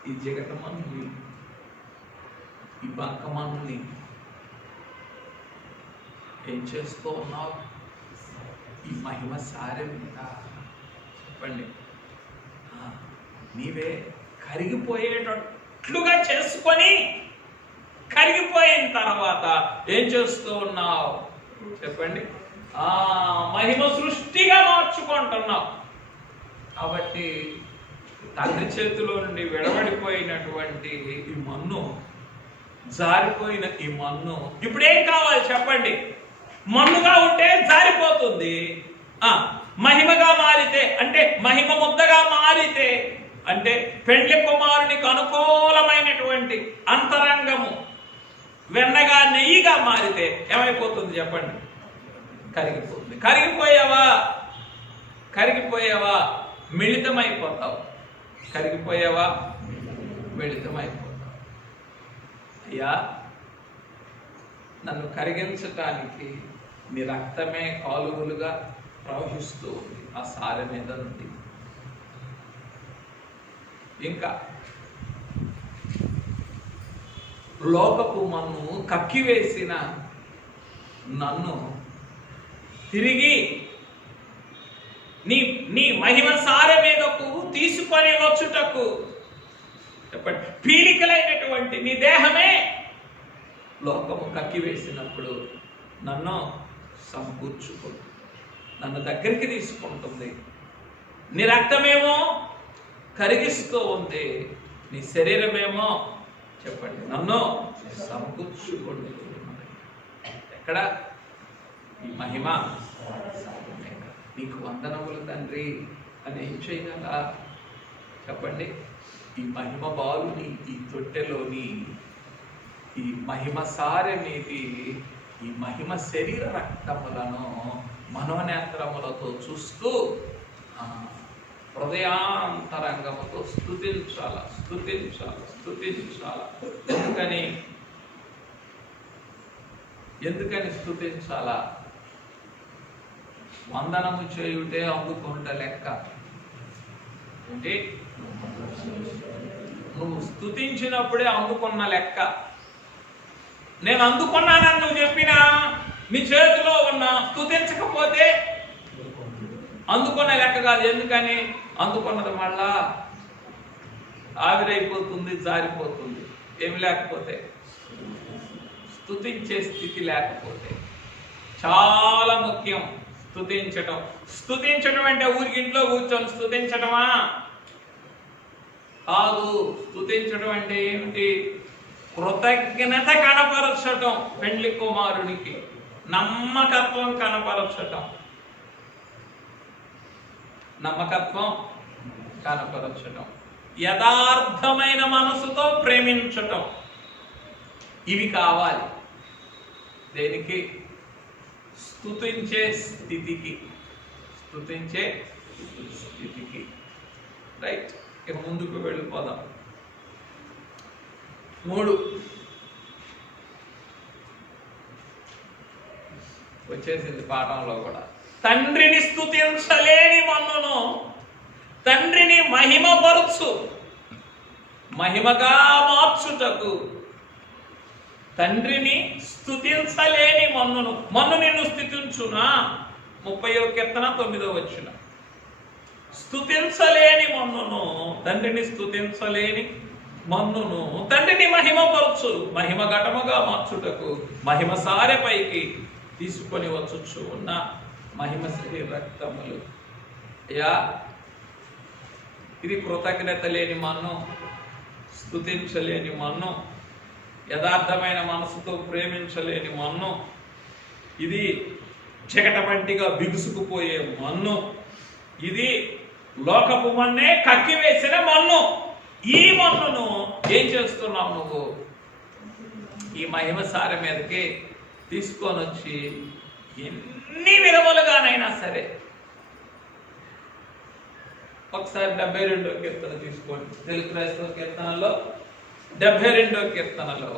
ఈ జగటమన్నుని, ఈ బంకమన్నుని ఏం చేస్తూ ఉన్నావు? ఈ మహిమ సారం చెప్పండి. నీవే కరిగిపోయేటట్లుగా చేసుకొని, కరిగిపోయిన తర్వాత ఏం చేస్తూ ఉన్నావు చెప్పండి? మహిమ సృష్టిగా మార్చుకుంటున్నావు. కాబట్టి తండ్రి చేతిలో నుండి విడబడిపోయినటువంటి ఈ మన్ను, జారిపోయిన ఈ మన్ను ఇప్పుడు ఏం కావాలి చెప్పండి? మన్నుగా ఉంటే జారిపోతుంది. మహిమగా మారితే అంటే మహిమ ముద్దగా మారితే అంటే పెండ్లి కుమారునికి అనుకూలమైనటువంటి అంతరంగము వెన్నగా నెయ్యిగా మారితే ఏమైపోతుంది చెప్పండి? కరిగిపోతుంది. కరిగిపోయావా మిళితమైపోతావు. కరిగిపోయావా మిళితమైపోతావు. అయ్యా, నన్ను కరిగించటానికి నీ రక్తమే కాలువలుగా ప్రవహిస్తూ ఉంది ఆ సారె మీద నుండి. ఇంకా లోకపు మన్ను కక్కివేసిన నన్ను తిరిగి నీ మహిమ సారె మీదకు తీసుకొని వచ్చుటకు చెప్పండి. పీలికలైనటువంటి నీ దేహమే లోకము కక్కివేసినప్పుడు నన్ను సమకూర్చుకుంటుంది, నన్ను దగ్గరికి తీసుకుంటుంది. నీ రక్తమేమో కరిగిస్తూ ఉంది, నీ శరీరమేమో చెప్పండి నన్ను సమకూర్చుకుంటుంది. ఎక్కడ ఈ మహిమ? నీకు వందనములు తండ్రి అని ఏం చేయగల చెప్పండి? ఈ మహిమ బాలుని ఈ తొట్టెలోని ఈ మహిమ సారె మీది ఈ మహిమ శరీర రక్తములను మనోనేత్రములతో చూస్తూ హృదయాంతరంగముతో స్తుతించాల. ఎందుకని స్తుతించాలా? వందనము చేయుటే అందుకుంట లెక్క. అంటే నువ్వు స్తుతించినప్పుడే అందుకున్న లెక్క. నేను అందుకున్నానని నువ్వు చెప్పినా నీ చేతిలో ఉన్న స్తుతించకపోతే అందుకున్న లెక్క కాదు. ఎందుకని? అందుకున్నది మళ్ళా ఆవిరైపోతుంది, జారిపోతుంది. ఏమి లేకపోతే, స్తుతించే స్థితి లేకపోతే. చాలా ముఖ్యం స్తుతించటం. స్తుతించటం అంటే ఊరికి ఇంట్లో కూర్చొని స్తుతించటమా కాదు. స్తుతించటం అంటే ఏమిటి? కృతజ్ఞత కనపరచటం. పెండ్లి కుమారునికి నమ్మకత్వం కనపరచటం. యథార్థమైన మనసుతో ప్రేమించటం. ఇవి కావాలి. దేనికి? స్తుతించే స్థితికి. రైట్, ఇక ముందుకు వెళ్ళిపోదాం. 3 వచ్చేసింది పాఠంలో కూడా. తండ్రిని స్తుతించలేని మన్నును తండ్రిని మహిమపరచు, మహిమగా మార్చుటకు. తండ్రిని స్తుతించలేని మన్ను నిన్ను స్తుతించునా? 30వ కీర్తన 9వ వచనం. స్తుతించలేని మన్నును, తండ్రిని స్తుతించలేని మన్నును తండ్రిని మహిమపరచు, మహిమ ఘటముగా మార్చుటకు మహిమ సారెపైకి తీసుకొని వచ్చుచు ఉన్న మహిమ శరీర రక్తములు. అయ్యా, ఇది కృతజ్ఞత లేని మన్ను, స్తుతించలేని మన్ను, యథార్థమైన మనసుతో ప్రేమించలేని మన్ను, ఇది చికటమంటిగా బిగుసుకుపోయే మన్ను, ఇది లోకపు మన్నే కక్కివేసిన మన్ను. ఈ మన్నును ఏం చేస్తున్నావు నువ్వు? ఈ మహిమ సారె మీదకి తీసుకొని వచ్చి ఎన్ని విధములుగానైనా సరే, ఒకసారి 72వ కీర్తన తీసుకోండి. తెలుగు క్రైస్తవ కీర్తనలో 72వ కీర్తనలో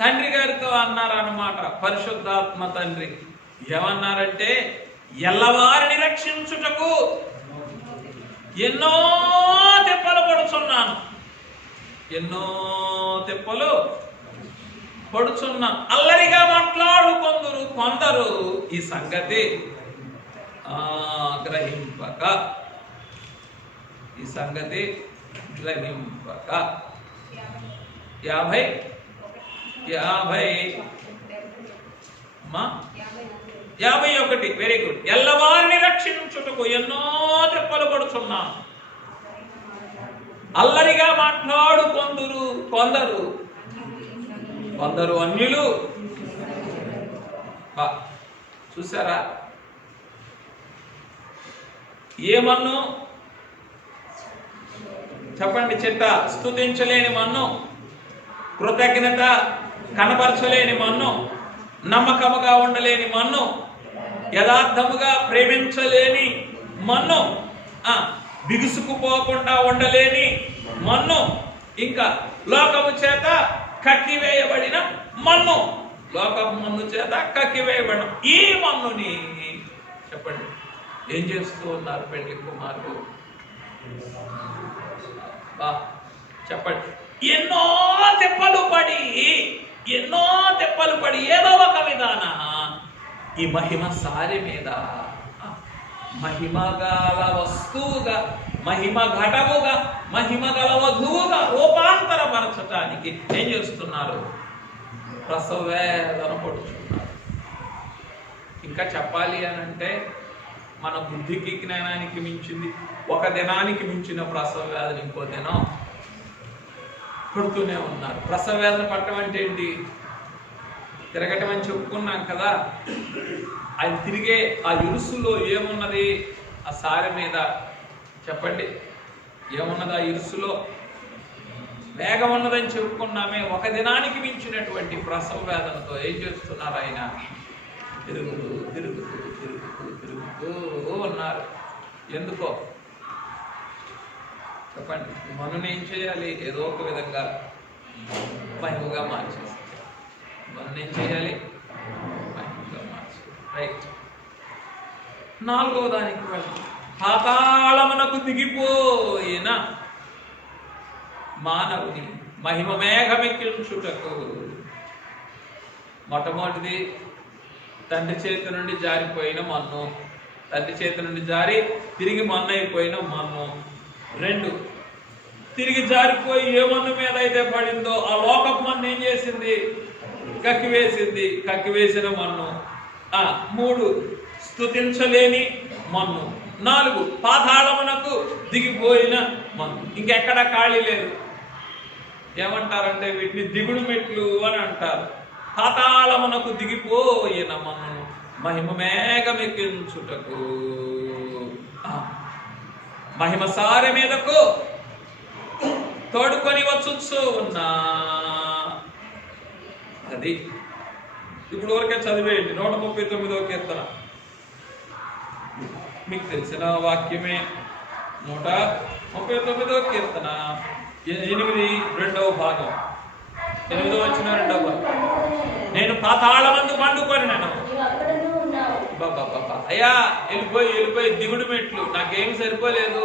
తండ్రి గారితో అన్నారన్నమాట. పరిశుద్ధాత్మ తండ్రి ఏమన్నారంటే, ఎల్లవారిని రక్షించుటకు ఎన్నో తెప్పలు పడుచున్నాను, అల్లరిగా మాట్లాడు కొందరు ఈ సంగతి గ్రహింపక. ఈ సంగతి గ్రహింపక. 51 వెరీ గుడ్. ఎల్లవారిని రక్షించుటకు ఎన్నో తెప్పలు పడుచున్నాను, అల్లరిగా మాట్లాడు కొందరు అన్యులు. చూసారా? ఏ మన్ను చెప్పండి చిట్ట? స్తుతించలేని మన్ను, కృతజ్ఞత కనపరచలేని మన్ను, నమ్మకముగా ఉండలేని మన్ను, యథార్థముగా ప్రేమించలేని మన్ను, బిగుసుకుపోకుండా ఉండలేని మన్ను, ఇంకా లోకము చేత కక్కివేయబడిన మన్ను. లోకపు మన్ను చేత కక్కివేయబడిన ఈ మన్నుని చెప్పండి ఏం చేస్తూ ఉన్నారు పెళ్లి కుమారుడు? చెప్పండి. ఎన్నో తెప్పలు పడి ఏదో ఒక విధాన ఈ మహిమ సారి మీద మహిమ గల వస్తువుగా, మహిమ ఘటముగా, మహిమ గల వధువుగా రూపాంతరపరచటానికి ఏం చేస్తున్నారు? ప్రసవ వేదన పడుతున్నారు. ఇంకా చెప్పాలి అని అంటే మన బుద్ధికి జ్ఞానానికి మించింది, ఒక దినానికి మించిన ప్రసవ వేదన ఇంకో దినం పడుతూనే ఉన్నారు. ప్రసవ వేదన పట్టడం అంటే ఏంటి? తిరగటం అని చెప్పుకున్నాం కదా. ఆయన తిరిగే ఆ ఇరుసులో ఏమున్నది? ఆ సారె మీద చెప్పండి ఏమున్నది? ఆ ఇరుసులో వేగం ఉన్నదని చెప్పుకున్నామే. ఒక దినానికి మించినటువంటి ప్రసవ వేదనతో ఏం చేస్తున్నారు? ఆయన తిరుగుతూ తిరుగుతూ తిరుగుతూ తిరుగుతూ ఉన్నారు. ఎందుకో చెప్పండి. మనని ఏం చేయాలి? ఏదో ఒక విధంగా మహిమగా మార్చేస్తారు. మనని ఏం చేయాలి? మహిమగా మార్చేయాలి. రైట్. 4వ దానికి వెళ్ళి పాతాళమునకు దిగిపోయిన మానవుని మహిమ మేఘమెక్కించుటకు. మొట్టమొదటిది తండ్రి చేతి నుండి జారిపోయిన మన్ను, తండ్రి చేతి నుండి జారి తిరిగి మన్ను అయిపోయిన మన్ను. 2 తిరిగి జారిపోయి ఏ మన్ను మీద అయితే పడిందో ఆ లోకపు మన్ను ఏం చేసింది? కక్కివేసింది. కక్కివేసిన మన్ను. 3 స్తుతించలేని మన్ను. 4 పాతాళమునకు దిగిపోయిన మన్ను. ఇంకెక్కడ ఖాళీ లేదు. ఏమంటారంటే వీటిని దిగుడు మెట్లు అని అంటారు. పాతాళమునకు దిగిపోయిన మన్ను మహిమ మేఘమెక్కించుటకు, మహిమ సారె మీదకు తోడుకొని వచ్చుచూ ఉన్నా. అది ఇప్పుడు వరకే చదివేయండి. 139వ కీర్తన మీకు తెలిసిన వాక్యమే. 139వ కీర్తన 8వ భాగం, 8వ వచనం 2వ భాగం. నేను పాతాళమందు పండుకొనినను. అయ్యా వెళ్ళిపోయి దిగుడు మెట్లు. నాకేం సరిపోలేదు.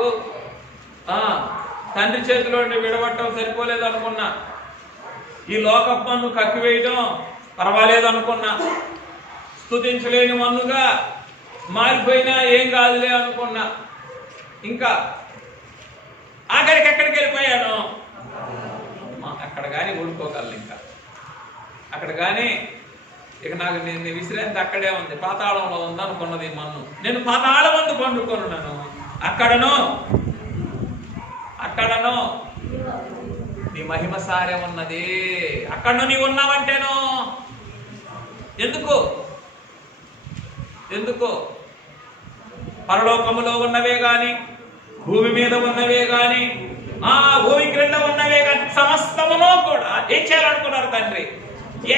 తండ్రి చేతిలో విడబట్టడం సరిపోలేదు అనుకున్నా. ఈ లోకపు మన్ను కక్కివేయడం పర్వాలేదు అనుకున్నా. స్తుతించలేని మన్నుగా మారిపోయినా ఏం కాదులే అనుకున్నా. ఇంకా ఆఖరికి ఎక్కడికి వెళ్ళిపోయాను? అక్కడ కానీ ఊడుకోగలను. ఇంకా అక్కడ కానీ ఇక నాకు నేను విసిరేంత అక్కడే ఉంది. పాతాళంలో ఉందనుకున్నది మన్ను. నేను పాతాళం ముందు పండుకొనున్నాను. అక్కడను నీ మహిమ సారే ఉన్నది. అక్కడ నీవు ఉన్నావంటేనో ఎందుకు పరలోకములో ఉన్నవే గాని, భూమి మీద ఉన్నవే గాని, భూమి క్రింద ఉన్నవే గాని సమస్తమును కూడా ఏం చేయాలనుకున్నారు తండ్రి?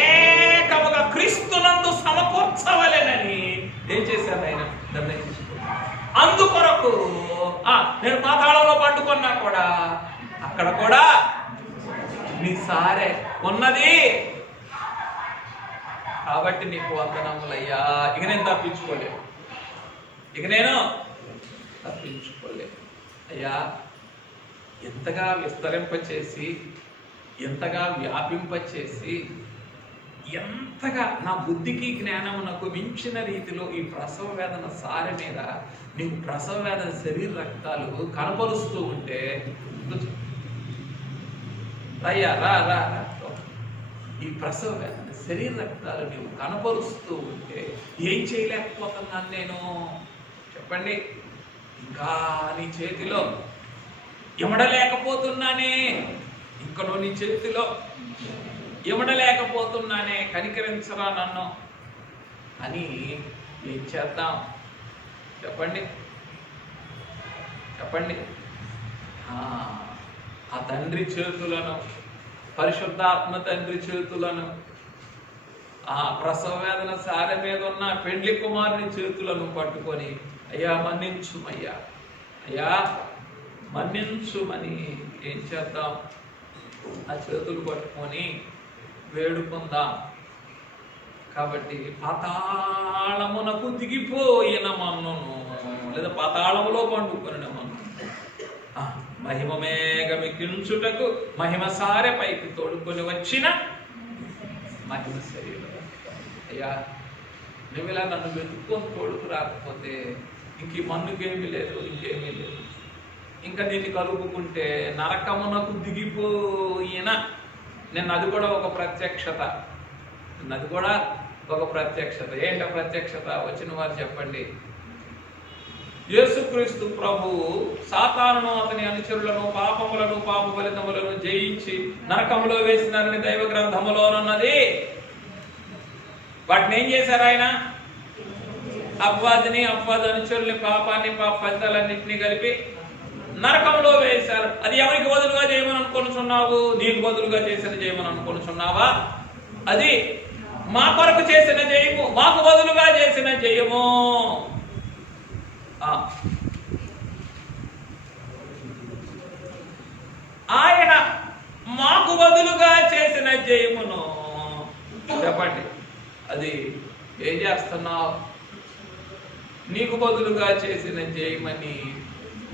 ఏకముగా క్రీస్తునందు సమకూర్చవలెనని ఏం చేశారు ఆయన? నిర్ణయించుకున్నారు. అందుకొరకు నేను పాతాళంలో పండుకున్నా కూడా అక్కడ కూడా నీ సారే ఉన్నది. కాబట్టి నీకు వందనములయ్యా. ఇక నేను తప్పించుకోలేను అయ్యా. ఎంతగా విస్తరింపచేసి, ఎంతగా వ్యాపింపచేసి, ఎంతగా నా బుద్ధికి జ్ఞానమునకు మించిన రీతిలో ఈ ప్రసవ వేదన సారె మీద నీవు ప్రసవ వేదన శరీర రక్తాలు కనపరుస్తూ ఉంటే అయ్యా రా ఈ ప్రసవ వేదన శరీర రక్తాలు నీవు కనపరుస్తూ ఉంటే ఏం చేయలేకపోతున్నాను నేను? చెప్పండి. ఇంకా నీ చేతిలో ఎమడలేకపోతున్నానే. ఇంకనో నీ చేతిలో ఎమడలేకపోతున్నానే. కనికరించరా నన్ను అని ఏం చేద్దాం? చెప్పండి. చెప్పండి. ఆ తండ్రి చేతులను, పరిశుద్ధాత్మ తండ్రి చేతులను, ఆ ప్రసవ వేదన సారె మీద ఉన్న పెండ్లి కుమారుని చేతులను పట్టుకొని, అయ్యా మన్నించుమయ్యా, అయ్యా మన్నించుమని ఏం చేద్దాం? ఆ చేతులు పట్టుకొని వేడుకుందాం. కాబట్టి పాతాళమునకు దిగిపోయిన మన్నును, లేదా పాతాళములో పండుకొనిన మన్ను మహిమ మేఘమికించుటకు మహిమ సారె పైకి తోడుకొని వచ్చిన మహిమ శరీరం. అయ్యా నువ్వు ఇలా నన్ను వెతుక్కొని తోడుకు రాకపోతే ఇంక ఈ మన్నుకేమీ లేదు, ఇంకేమీ లేదు. ఇంకా దీన్ని కలుపుకుంటే నరకమునకు దిగిపోయిన, నేను అది కూడా ఒక ప్రత్యక్షత, అది కూడా ఒక ప్రత్యక్షత. ఏంట ప్రత్యక్షత? వచ్చిన వారు చెప్పండి. యేసుక్రీస్తు ప్రభువు సాతానును, అతని అనుచరులను, పాపములను, పాప ఫలితములను జయించి నరకములో వేసినారని దైవ గ్రంథములోనున్నది. వాటిని ఏం చేశారు ఆయన? అపవాదిని, అపవాది అనుచరుల్ని, పాపాన్ని, పాప ఫలితాలన్నింటినీ కలిపి నరకంలో వేశారు. అది ఎవరికి బదులుగా చేయమని అనుకొనుచున్నావు? నీకు బదులుగా చేసిన చేయమని అనుకొనుచున్నావా? అది మా కొరకు చేసిన జయము, మాకు బదులుగా చేసిన జయము. ఆయన మాకు బదులుగా చేసిన జయమును చెప్పండి. అది ఏం చేస్తున్నావు? నీకు బదులుగా చేసిన జయమని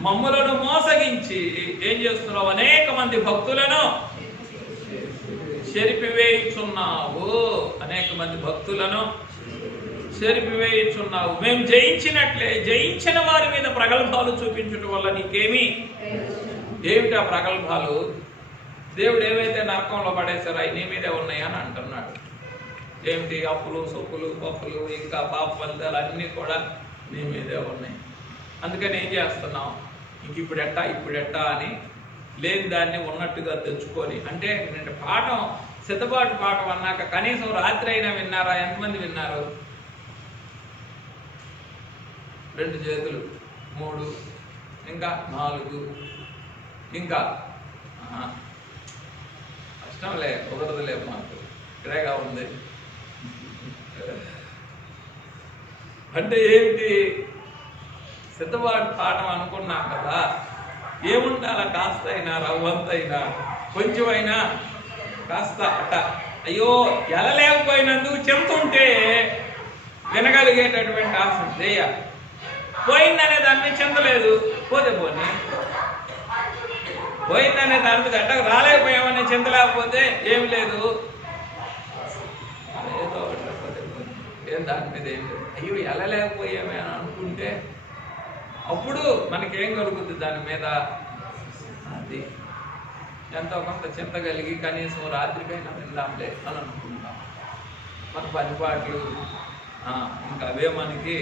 మమ్ములను మోసగించి ఏం చేస్తున్నావు? అనేక మంది భక్తులను చెరిపివేయుచున్నావు. అనేక మంది భక్తులను చెరిపివేయుచున్నావు. మేము జయించినట్లే జయించిన వారి మీద ప్రగల్భాలు చూపించడం వల్ల నీకేమి? ఏమిటి ఆ ప్రగల్భాలు? దేవుడు ఏవైతే నరకంలో పడేశారో అవి నీ మీదే ఉన్నాయి అని అంటున్నాడు. ఏమిటి? అప్పులు, సొప్పులు, పప్పులు, ఇంకా పాప ఫలితాలు అన్నీ కూడా నీ మీదే ఉన్నాయి. అందుకని ఏం చేస్తున్నావు? ఇంక ఇప్పుడెట్టా అని లేని దాన్ని ఉన్నట్టుగా తెచ్చుకొని, అంటే పాఠం, సిద్ధపాటు పాఠం అన్నాక కనీసం రాత్రి అయినా విన్నారా? ఎంతమంది విన్నారు? 2 చేతులు, 3, ఇంకా 4, ఇంకా కష్టంలే, కుదరదులే, మాకు ఇక్కడేగా ఉంది. అంటే ఏమిటి? సిద్ధపాటు పాఠం అనుకున్నాం కదా, ఏముండాల? కాస్త అయినా, రవ్వంతైనా, కొంచెమైనా కాస్త అట్ట, అయ్యో ఎలలేకపోయినందుకు చెంతుంటే వినగలిగేటటువంటి ఆశ చేయ. పోయిందనే దాన్ని చెందలేదు, పోతే పోనీ. పోయిందనే దాని మీద అట్ట రాలేకపోయామని చెందలేకపోతే ఏమి లేదు, ఏదో ఏం దాని మీద ఏం లేదు. అయ్యో ఎలలేకపోయామే అని అనుకుంటే అప్పుడు మనకేం కలుగుతుంది దాని మీద? అది ఎంతో కొంత చింత కలిగి కనీసం రాత్రికైనా విందాంలే అని అనుకుంటాం. మన పనిపాట్లు ఇంకా అవే మనకి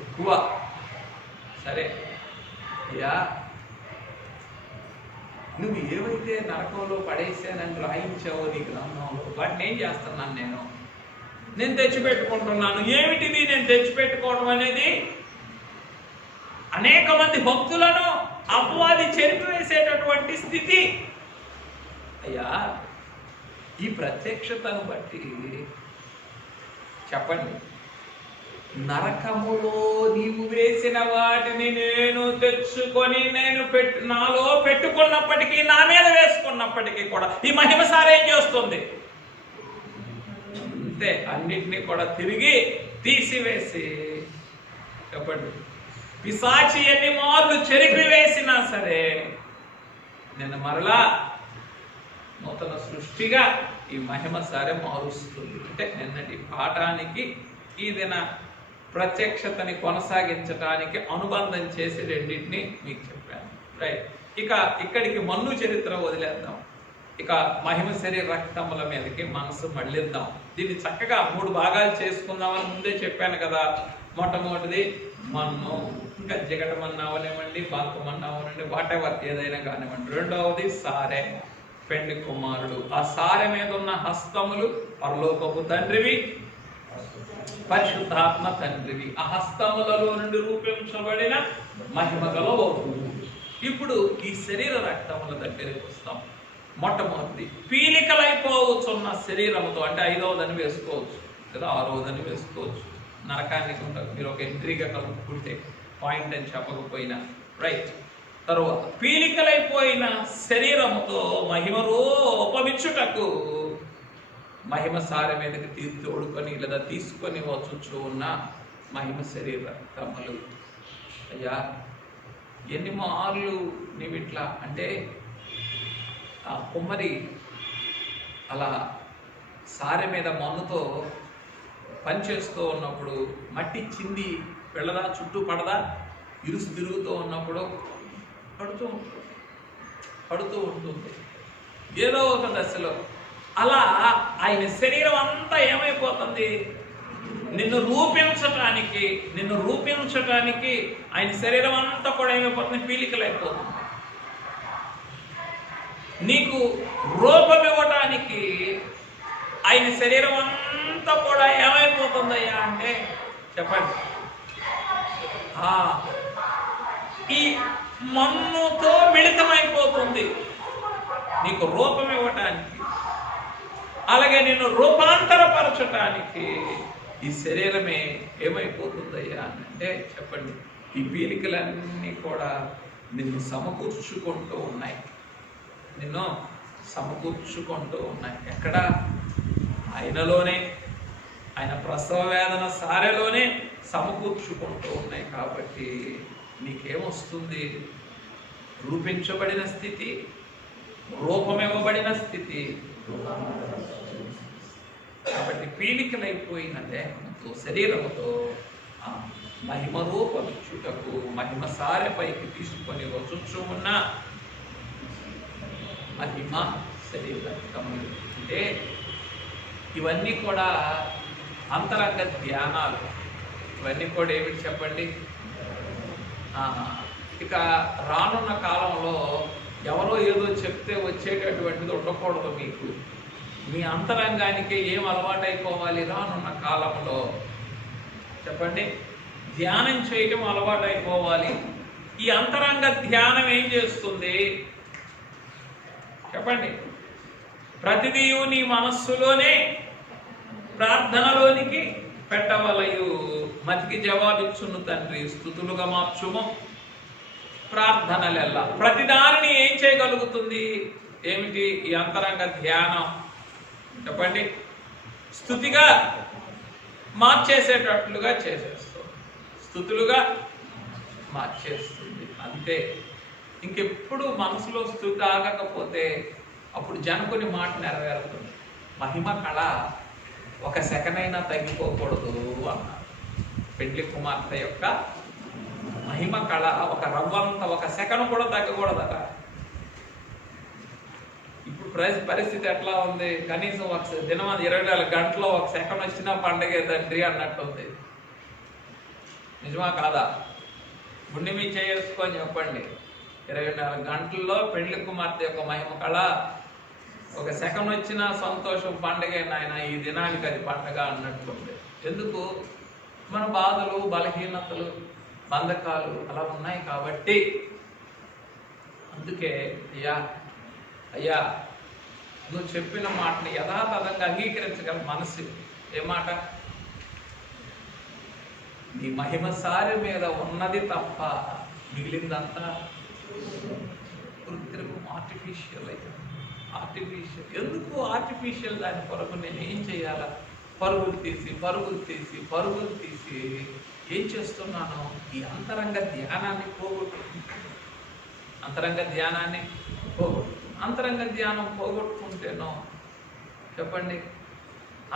ఎక్కువ. సరే అయ్యా, నువ్వు ఏవైతే నరకంలో పడేసానని రాయించావో నీ గ్రంథంలో, వాటిని ఏం చేస్తున్నాను? నేను తెచ్చిపెట్టుకుంటున్నాను. ఏమిటిది నేను తెచ్చిపెట్టుకోవడం అనేది? అనేక మంది భక్తులను అపవాది చెరిపివేసేటటువంటి స్థితి. అయ్యా, ఈ ప్రత్యక్షతను బట్టి చెప్పండి, నరకములో నీవు వేసిన వాటిని నేను తెచ్చుకొని నాలో పెట్టుకున్నప్పటికీ, నా మీద వేసుకున్నప్పటికీ కూడా ఈ మహిమ సారేం చేస్తుంది? అంతే, అన్నిటినీ కూడా తిరిగి తీసివేసి, చెప్పండి, పిశాచి ఎన్ని మార్లు చెరిపివేసినా సరే నేను మరలా నూతన సృష్టిగా ఈ మహిమ సారే మారుస్తుంది. అంటే నిన్నటి పాఠానికి ఈ దిన ప్రత్యక్షతని కొనసాగించడానికి అనుబంధం చేసి రెండింటిని మీకు చెప్పాను. రైట్, ఇక ఇక్కడికి మన్ను చరిత్ర వదిలేద్దాం. ఇక మహిమ శరీర రక్తముల మీదకి మనసు మళ్ళిద్దాం. దీన్ని చక్కగా 3 భాగాలు చేసుకుందామని ముందే చెప్పాను కదా. మొట్టమొదటిది మన్ను, ఇంకా జిగటమన్నా అవనివ్వండి, బాంకమన్నా అవనండి, వాటెవర్ ఏదైనా కానివ్వండి. రెండవది సారె, పెండ్లి కుమారుడు. ఆ సారె మీద ఉన్న హస్తములు పరలోకపు తండ్రివి, పరిశుద్ధాత్మ తండ్రివి, ఆ హస్తములలో నుండి రూపించబడిన మహిమగల వధువు. ఇప్పుడు ఈ శరీర రక్తముల దగ్గరికి వస్తాం. మొట్టమొదటి పీలికలైపోవచ్చున్న శరీరముతో, అంటే 5వదని వేసుకోవచ్చు లేదా 6వదని వేసుకోవచ్చు, నరకానికి ఉంటుంది. మీరు ఒక ఎంట్రీగా కలుపుకుంటే పాయింట్ అని చెప్పకపోయినా రైట్. తరువాత పీలికలైపోయిన శరీరముతో మహిమ రూపమిచ్చుటకు మహిమ సారె మీదకి తోడుకొని లేదా తీసుకొని వచ్చుచూ ఉన్న మహిమ శరీర రక్తములు. అయ్యా ఎన్ని మార్లు నీవు ఇట్లా అంటే ఆ కుమ్మరి అలా సారె మీద మన్నుతో పనిచేస్తూ ఉన్నప్పుడు మట్టి చింది వెళ్ళదా, చుట్టూ పడదా, ఇరుసు తిరుగుతూ ఉన్నప్పుడు పడుతూ ఉంటుంది ఏదో ఒక దశలో. అలా ఆయన శరీరం అంతా ఏమైపోతుంది, నిన్ను రూపించటానికి ఆయన శరీరం అంతా కూడా ఏమైపోతుంది, పీలికలైపోతుంది. నీకు రూపం ఇవ్వటానికి ఆయన శరీరం అంతా కూడా ఏమైపోతుందయ్యా అంటే చెప్పండి, ఈ మన్నుతో మిళితమైపోతుంది నీకు రూపం ఇవ్వటానికి. అలాగే నేను రూపాంతరపరచటానికి ఈ శరీరమే ఏమైపోతుందయ్యా అంటే చెప్పండి, ఈ పీలికలన్నీ కూడా నిన్ను సమకూర్చుకుంటూ ఉన్నాయి, ఎక్కడ? ఆయనలోనే, ఆయన ప్రసవ వేదన సారెలోనే సమకూర్చుకుంటూ ఉన్నాయి. కాబట్టి నీకేమొస్తుంది? రూపించబడిన స్థితి, రూపమివ్వబడిన స్థితి. కాబట్టి పీలికలైపోయిన దేహంతో, శరీరముతో మహిమ రూపమిచ్చుటకు మహిమ సారె పైకి తీసుకొని వచ్చుచూ ఉన్న మహిమ శరీరములు. అంటే ఇవన్నీ కూడా అంతరంగ ధ్యానాలు. ఇవన్నీ కూడా ఏమిటి చెప్పండి? ఇక రానున్న కాలంలో ఎవరో ఏదో చెప్తే వచ్చేటటువంటిది ఉండకూడదు. మీకు మీ అంతరంగానికి ఏం అలవాటు అయిపోవాలి రానున్న కాలంలో చెప్పండి? ధ్యానం చేయటం అలవాటు అయిపోవాలి. ఈ అంతరంగ ధ్యానం ఏం చేస్తుంది చెప్పండి? ప్రతిదీ నీ మనస్సులోనే ప్రార్థనలోనికి పెట్టవలయు. మతికి జవాబిచ్చును తండ్రి, స్తుతులుగా మార్చుము ప్రార్థనలెల్లా. ప్రతిదానిని ఏం చేయగలుగుతుంది? ఏమిటి? ఈ అంతరంగ ధ్యానం చెప్పండి. స్తుతిగా మార్చేసేటట్లుగా చేసేస్తుంది, స్తుతులుగా మార్చేస్తుంది. అంతే. ఇంకెప్పుడు మనసులో స్తుతి ఆగకపోతే అప్పుడు జనకుని మాట నెరవేరుతుంది. మహిమ కళ ఒక సెకనైనా తగ్గిపోకూడదు అన్నారు. పెండ్లి కుమార్తె యొక్క మహిమ కళ ఒక రవ్వంత, ఒక సెకను కూడా తగ్గకూడదట. ఇప్పుడు పరిస్థితి ఎట్లా ఉంది? కనీసం ఒక దినం 24 గంటల్లో ఒక సెకండ్ వచ్చినా పండగే తండ్రి అన్నట్టుంది. నిజమా కాదా? గుండె మీ చేసుకొని చెప్పండి. 24 గంటల్లో పెండ్లి కుమార్తె యొక్క మహిమ కళ ఒక సెకండ్ వచ్చినా సంతోషం, పండగే నాయన, ఈ దినానికి అది పండగ అన్నట్టుంది. ఎందుకు? మన బాధలు, బలహీనతలు, బంధకాలు అలా ఉన్నాయి కాబట్టి. అందుకే అయ్యా నువ్వు చెప్పిన మాటని యథాతథంగా అంగీకరించగల మనసు. ఏ మాట? నీ మహిమ సారి మీద ఉన్నది తప్ప మిగిలిందంతా కృత్రిమం, ఆర్టిఫిషియల్. ఎందుకు ఆర్టిఫిషియల్? దాని కొరకు నేను ఏం చేయాలా? పరుగులు తీసి ఏం చేస్తున్నాను? ఈ అంతరంగ ధ్యానాన్ని అంతరంగ ధ్యానం పోగొట్టుకుంటేనో చెప్పండి,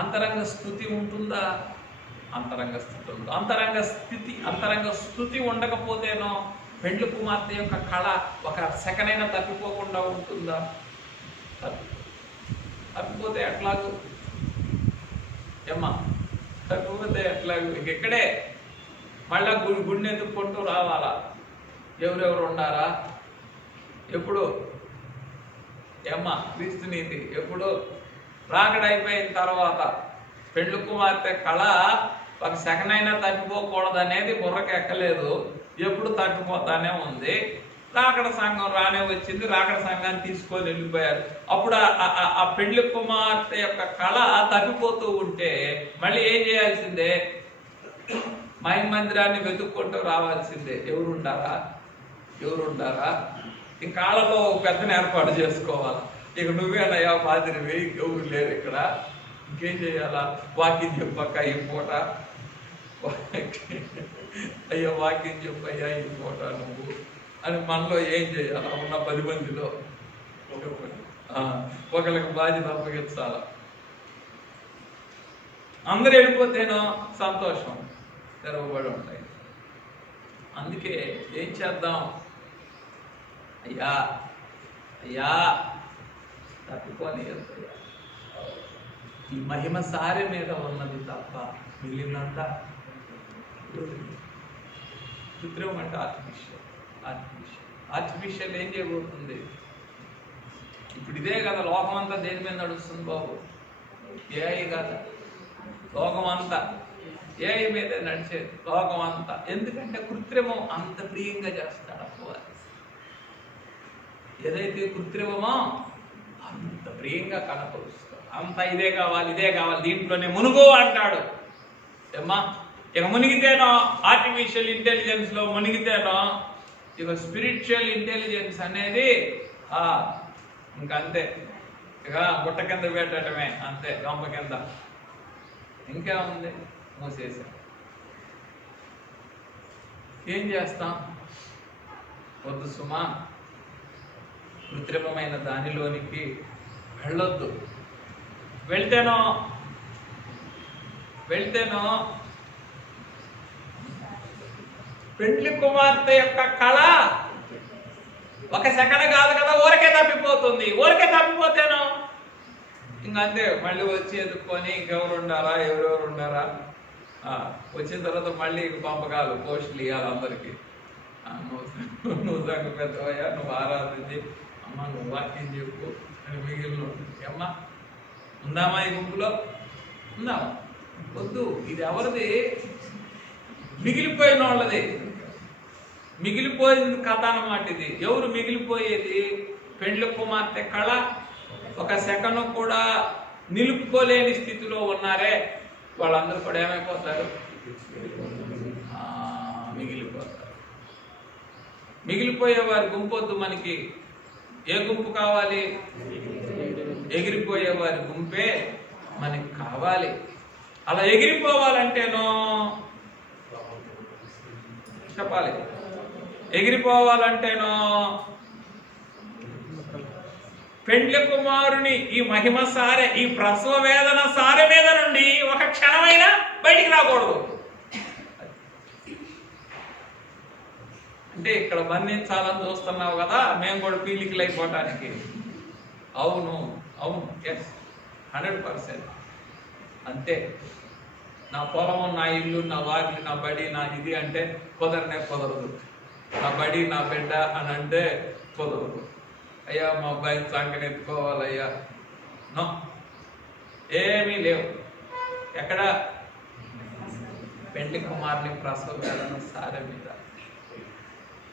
అంతరంగ స్థుతి ఉంటుందా? అంతరంగ స్థుతి ఉండకపోతేనో పెండ్లి కుమార్తె యొక్క కళ ఒక సెకనైనా తప్పిపోకుండా ఉంటుందా? తప్పిపోతే ఎట్లాగూ తప్పిపోతే ఎట్లాగూ ఇక్కడే మళ్ళా గుడిని ఎదుర్కొంటూ రావాలా? ఎవరెవరు ఉండారా? ఎప్పుడు క్రీస్తు నీతి ఎప్పుడు? రాకడైపోయిన తర్వాత పెండ్లి కుమార్తె కళ ఒక సెకండ్ అయినా తప్పిపోకూడదు అనేది బుర్రకి ఎక్కలేదు, ఎప్పుడు తప్పిపోతానే ఉంది. రాకడ సంఘం రానే వచ్చింది, రాకడ సంఘాన్ని తీసుకొని వెళ్ళిపోయారు. అప్పుడు ఆ పెళ్లి కుమార్తె యొక్క కళ తప్పిపోతూ ఉంటే మళ్ళీ ఏం చేయాల్సిందే? మహిమ మందిరాన్ని వెతుక్కుంటూ రావాల్సిందే. ఎవరుండారా ఇంకా కాళ్ళలో పెద్దని ఏర్పాటు చేసుకోవాలా. ఇక నువ్వేనయ్యా మాదిరివి, ఎవరు లేరు ఇక్కడ, ఇంకేం చేయాలా? వాకింగ్ చెప్పక్క ఈ పూట, అయ్యా వాకింగ్ చెప్పయ్యా ఈ పూట నువ్వు అని మనలో ఏం చేయాలా? ఉన్న 10 మందిలో ఒకరికి బాధ్యత అప్పగించాల. అందరూ వెళ్ళిపోతేనో సంతోషం, తెరవబడి ఉంటాయి. అందుకే ఏం చేద్దాం? అయ్యా తప్పిపోని ఈ మహిమ సారి మీద ఉన్నది తప్ప మిగిలినంతా కృత్రిమం. అంటే ఆర్టిఫిషియల్ ఏం చేయబోతుంది? ఇప్పుడు ఇదే కదా లోకం అంతా దేని మీద నడుస్తుంది బాబు? ఏఐ కదా లోకం అంతా, ఏఐ మీదే నడిచేది లోకం అంతా. ఎందుకంటే కృత్రిమం అంత ప్రియంగా చేస్తాడు అపవాది. ఏదైతే కృత్రిమమో అంత ప్రియంగా కనపరుస్తాడు. అంత ఇదే కావాలి దీంట్లోనే మునుగు అంటాడు. ఏమ్మా ఇక మునిగితేనో ఆర్టిఫిషియల్ ఇంటెలిజెన్స్ లో మునిగితేనో ఇక స్పిరిచువల్ ఇంటెలిజెన్స్ అనేది ఇంకంతే, ఇక గుట్ట కింద పెట్టడమే అంతే, గంప కింద. ఇంకా ఉంది, మూసేసాం. ఏం చేస్తాం? వద్దు సుమా, కృత్రిమమైన దానిలోనికి వెళ్ళొద్దు. వెళ్తేనో పెండ్లి కుమార్తె యొక్క కళ ఒక సెకండ్ కాదు కదా, ఊరికే తప్పిపోతుంది. ఊరికే తప్పిపోతేనో ఇంకంతే, మళ్ళీ వచ్చి ఎదుర్కొని ఎవరెవరు ఉండారా వచ్చిన తర్వాత మళ్ళీ పంపకాలు, పోస్టులు ఇవ్వాలి అందరికీ. నువ్వు సంగ పెద్దవయ్యా, నువ్వు ఆరాధించి, అమ్మ నువ్వు వాక్యం చెప్పు అని మిగిలిన అమ్మ ఉందామా ఈ గుంపులో? ఉందామా? వద్దు. ఇది ఎవరిది? మిగిలిపోయిన వాళ్ళది. మిగిలిపోయిన కథ అన్నమాట ఇది. ఎవరు మిగిలిపోయేది? పెండ్లి కుమార్తె కళ ఒక సెకండ్ కూడా నిలుపుకోలేని స్థితిలో ఉన్నారే వాళ్ళందరూ కూడా ఏమైపోతారు? మిగిలిపోతారు. మిగిలిపోయే వారి గుంపొద్దు మనకి. ఏ గుంపు కావాలి? ఎగిరిపోయే వారి గుంపే మనకి కావాలి. అలా ఎగిరిపోవాలంటేనో చెప్పాలి. ఎగిరిపోవాలంటేనో పెండ్లి కుమారుని ఈ మహిమ సారె, ఈ ప్రసవ వేదన సారె మీద నుండి ఒక క్షణమైనా బయటికి రాకూడదు. అంటే ఇక్కడ బంధించాలని చూస్తున్నావు కదా, మేము కూడా పీలికలు అయిపోవటానికి. అవును, ఎస్, 100%. అంతే. నా పొలం, నా ఇల్లు, నా వాకిలి, నా బడి, నా ఇది అంటే కుదరదు. నా బడి, నా బిడ్డ అని అంటే కుదరదు. అయ్యా మా అబ్బాయిని సంకనెత్తుకోవాలయ్యా, నో, ఏమీ లేవు. ఎక్కడ? పెండ్లి కుమార్ని ప్రసవ వేదన సారె మీద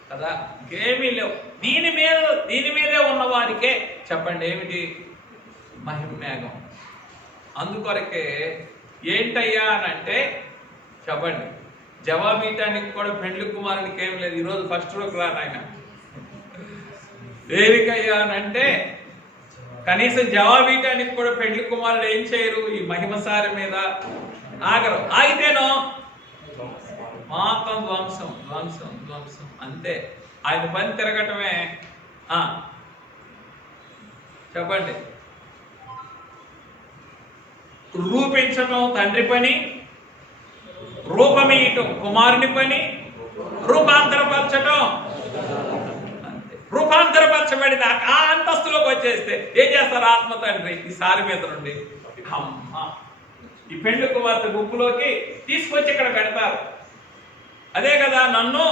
కదా, ఇంకేమీ లేవు. దీని మీదే ఉన్న వారికే చెప్పండి ఏమిటి? మహిమేఘం. అందుకొరకే ఏంటయ్యా అని అంటే చెప్పండి. జవాబీయటానికి కూడా పెండ్లి కుమారునికి ఏం లేదు. ఈరోజు ఫస్ట్ రోజు రా నాయన. దేనికయ్యా అని అంటే కనీసం జవాబీయటానికి కూడా పెండ్లి కుమారుడు ఏం చేయరు? ఈ మహిమసారి మీద ఆగరు. ఆగితేనో మాత్రం ధ్వంసం అంతే. ఆయన పని తిరగటమే. చెప్పండి. రూపించటం తండ్రి పని, రూపమీయటం కుమారుని పని, రూపాంతరపరచటం అంతే. రూపాంతరపరచబడి ఆ అంతస్తులోకి వచ్చేస్తే ఏం చేస్తారు? ఆత్మ తండ్రి ఈ సారి మీద నుండి అమ్మ ఈ పెండ్లి కుమార్తె గుంపులోకి తీసుకొచ్చి ఇక్కడ పెడతారు. అదే కదా నన్ను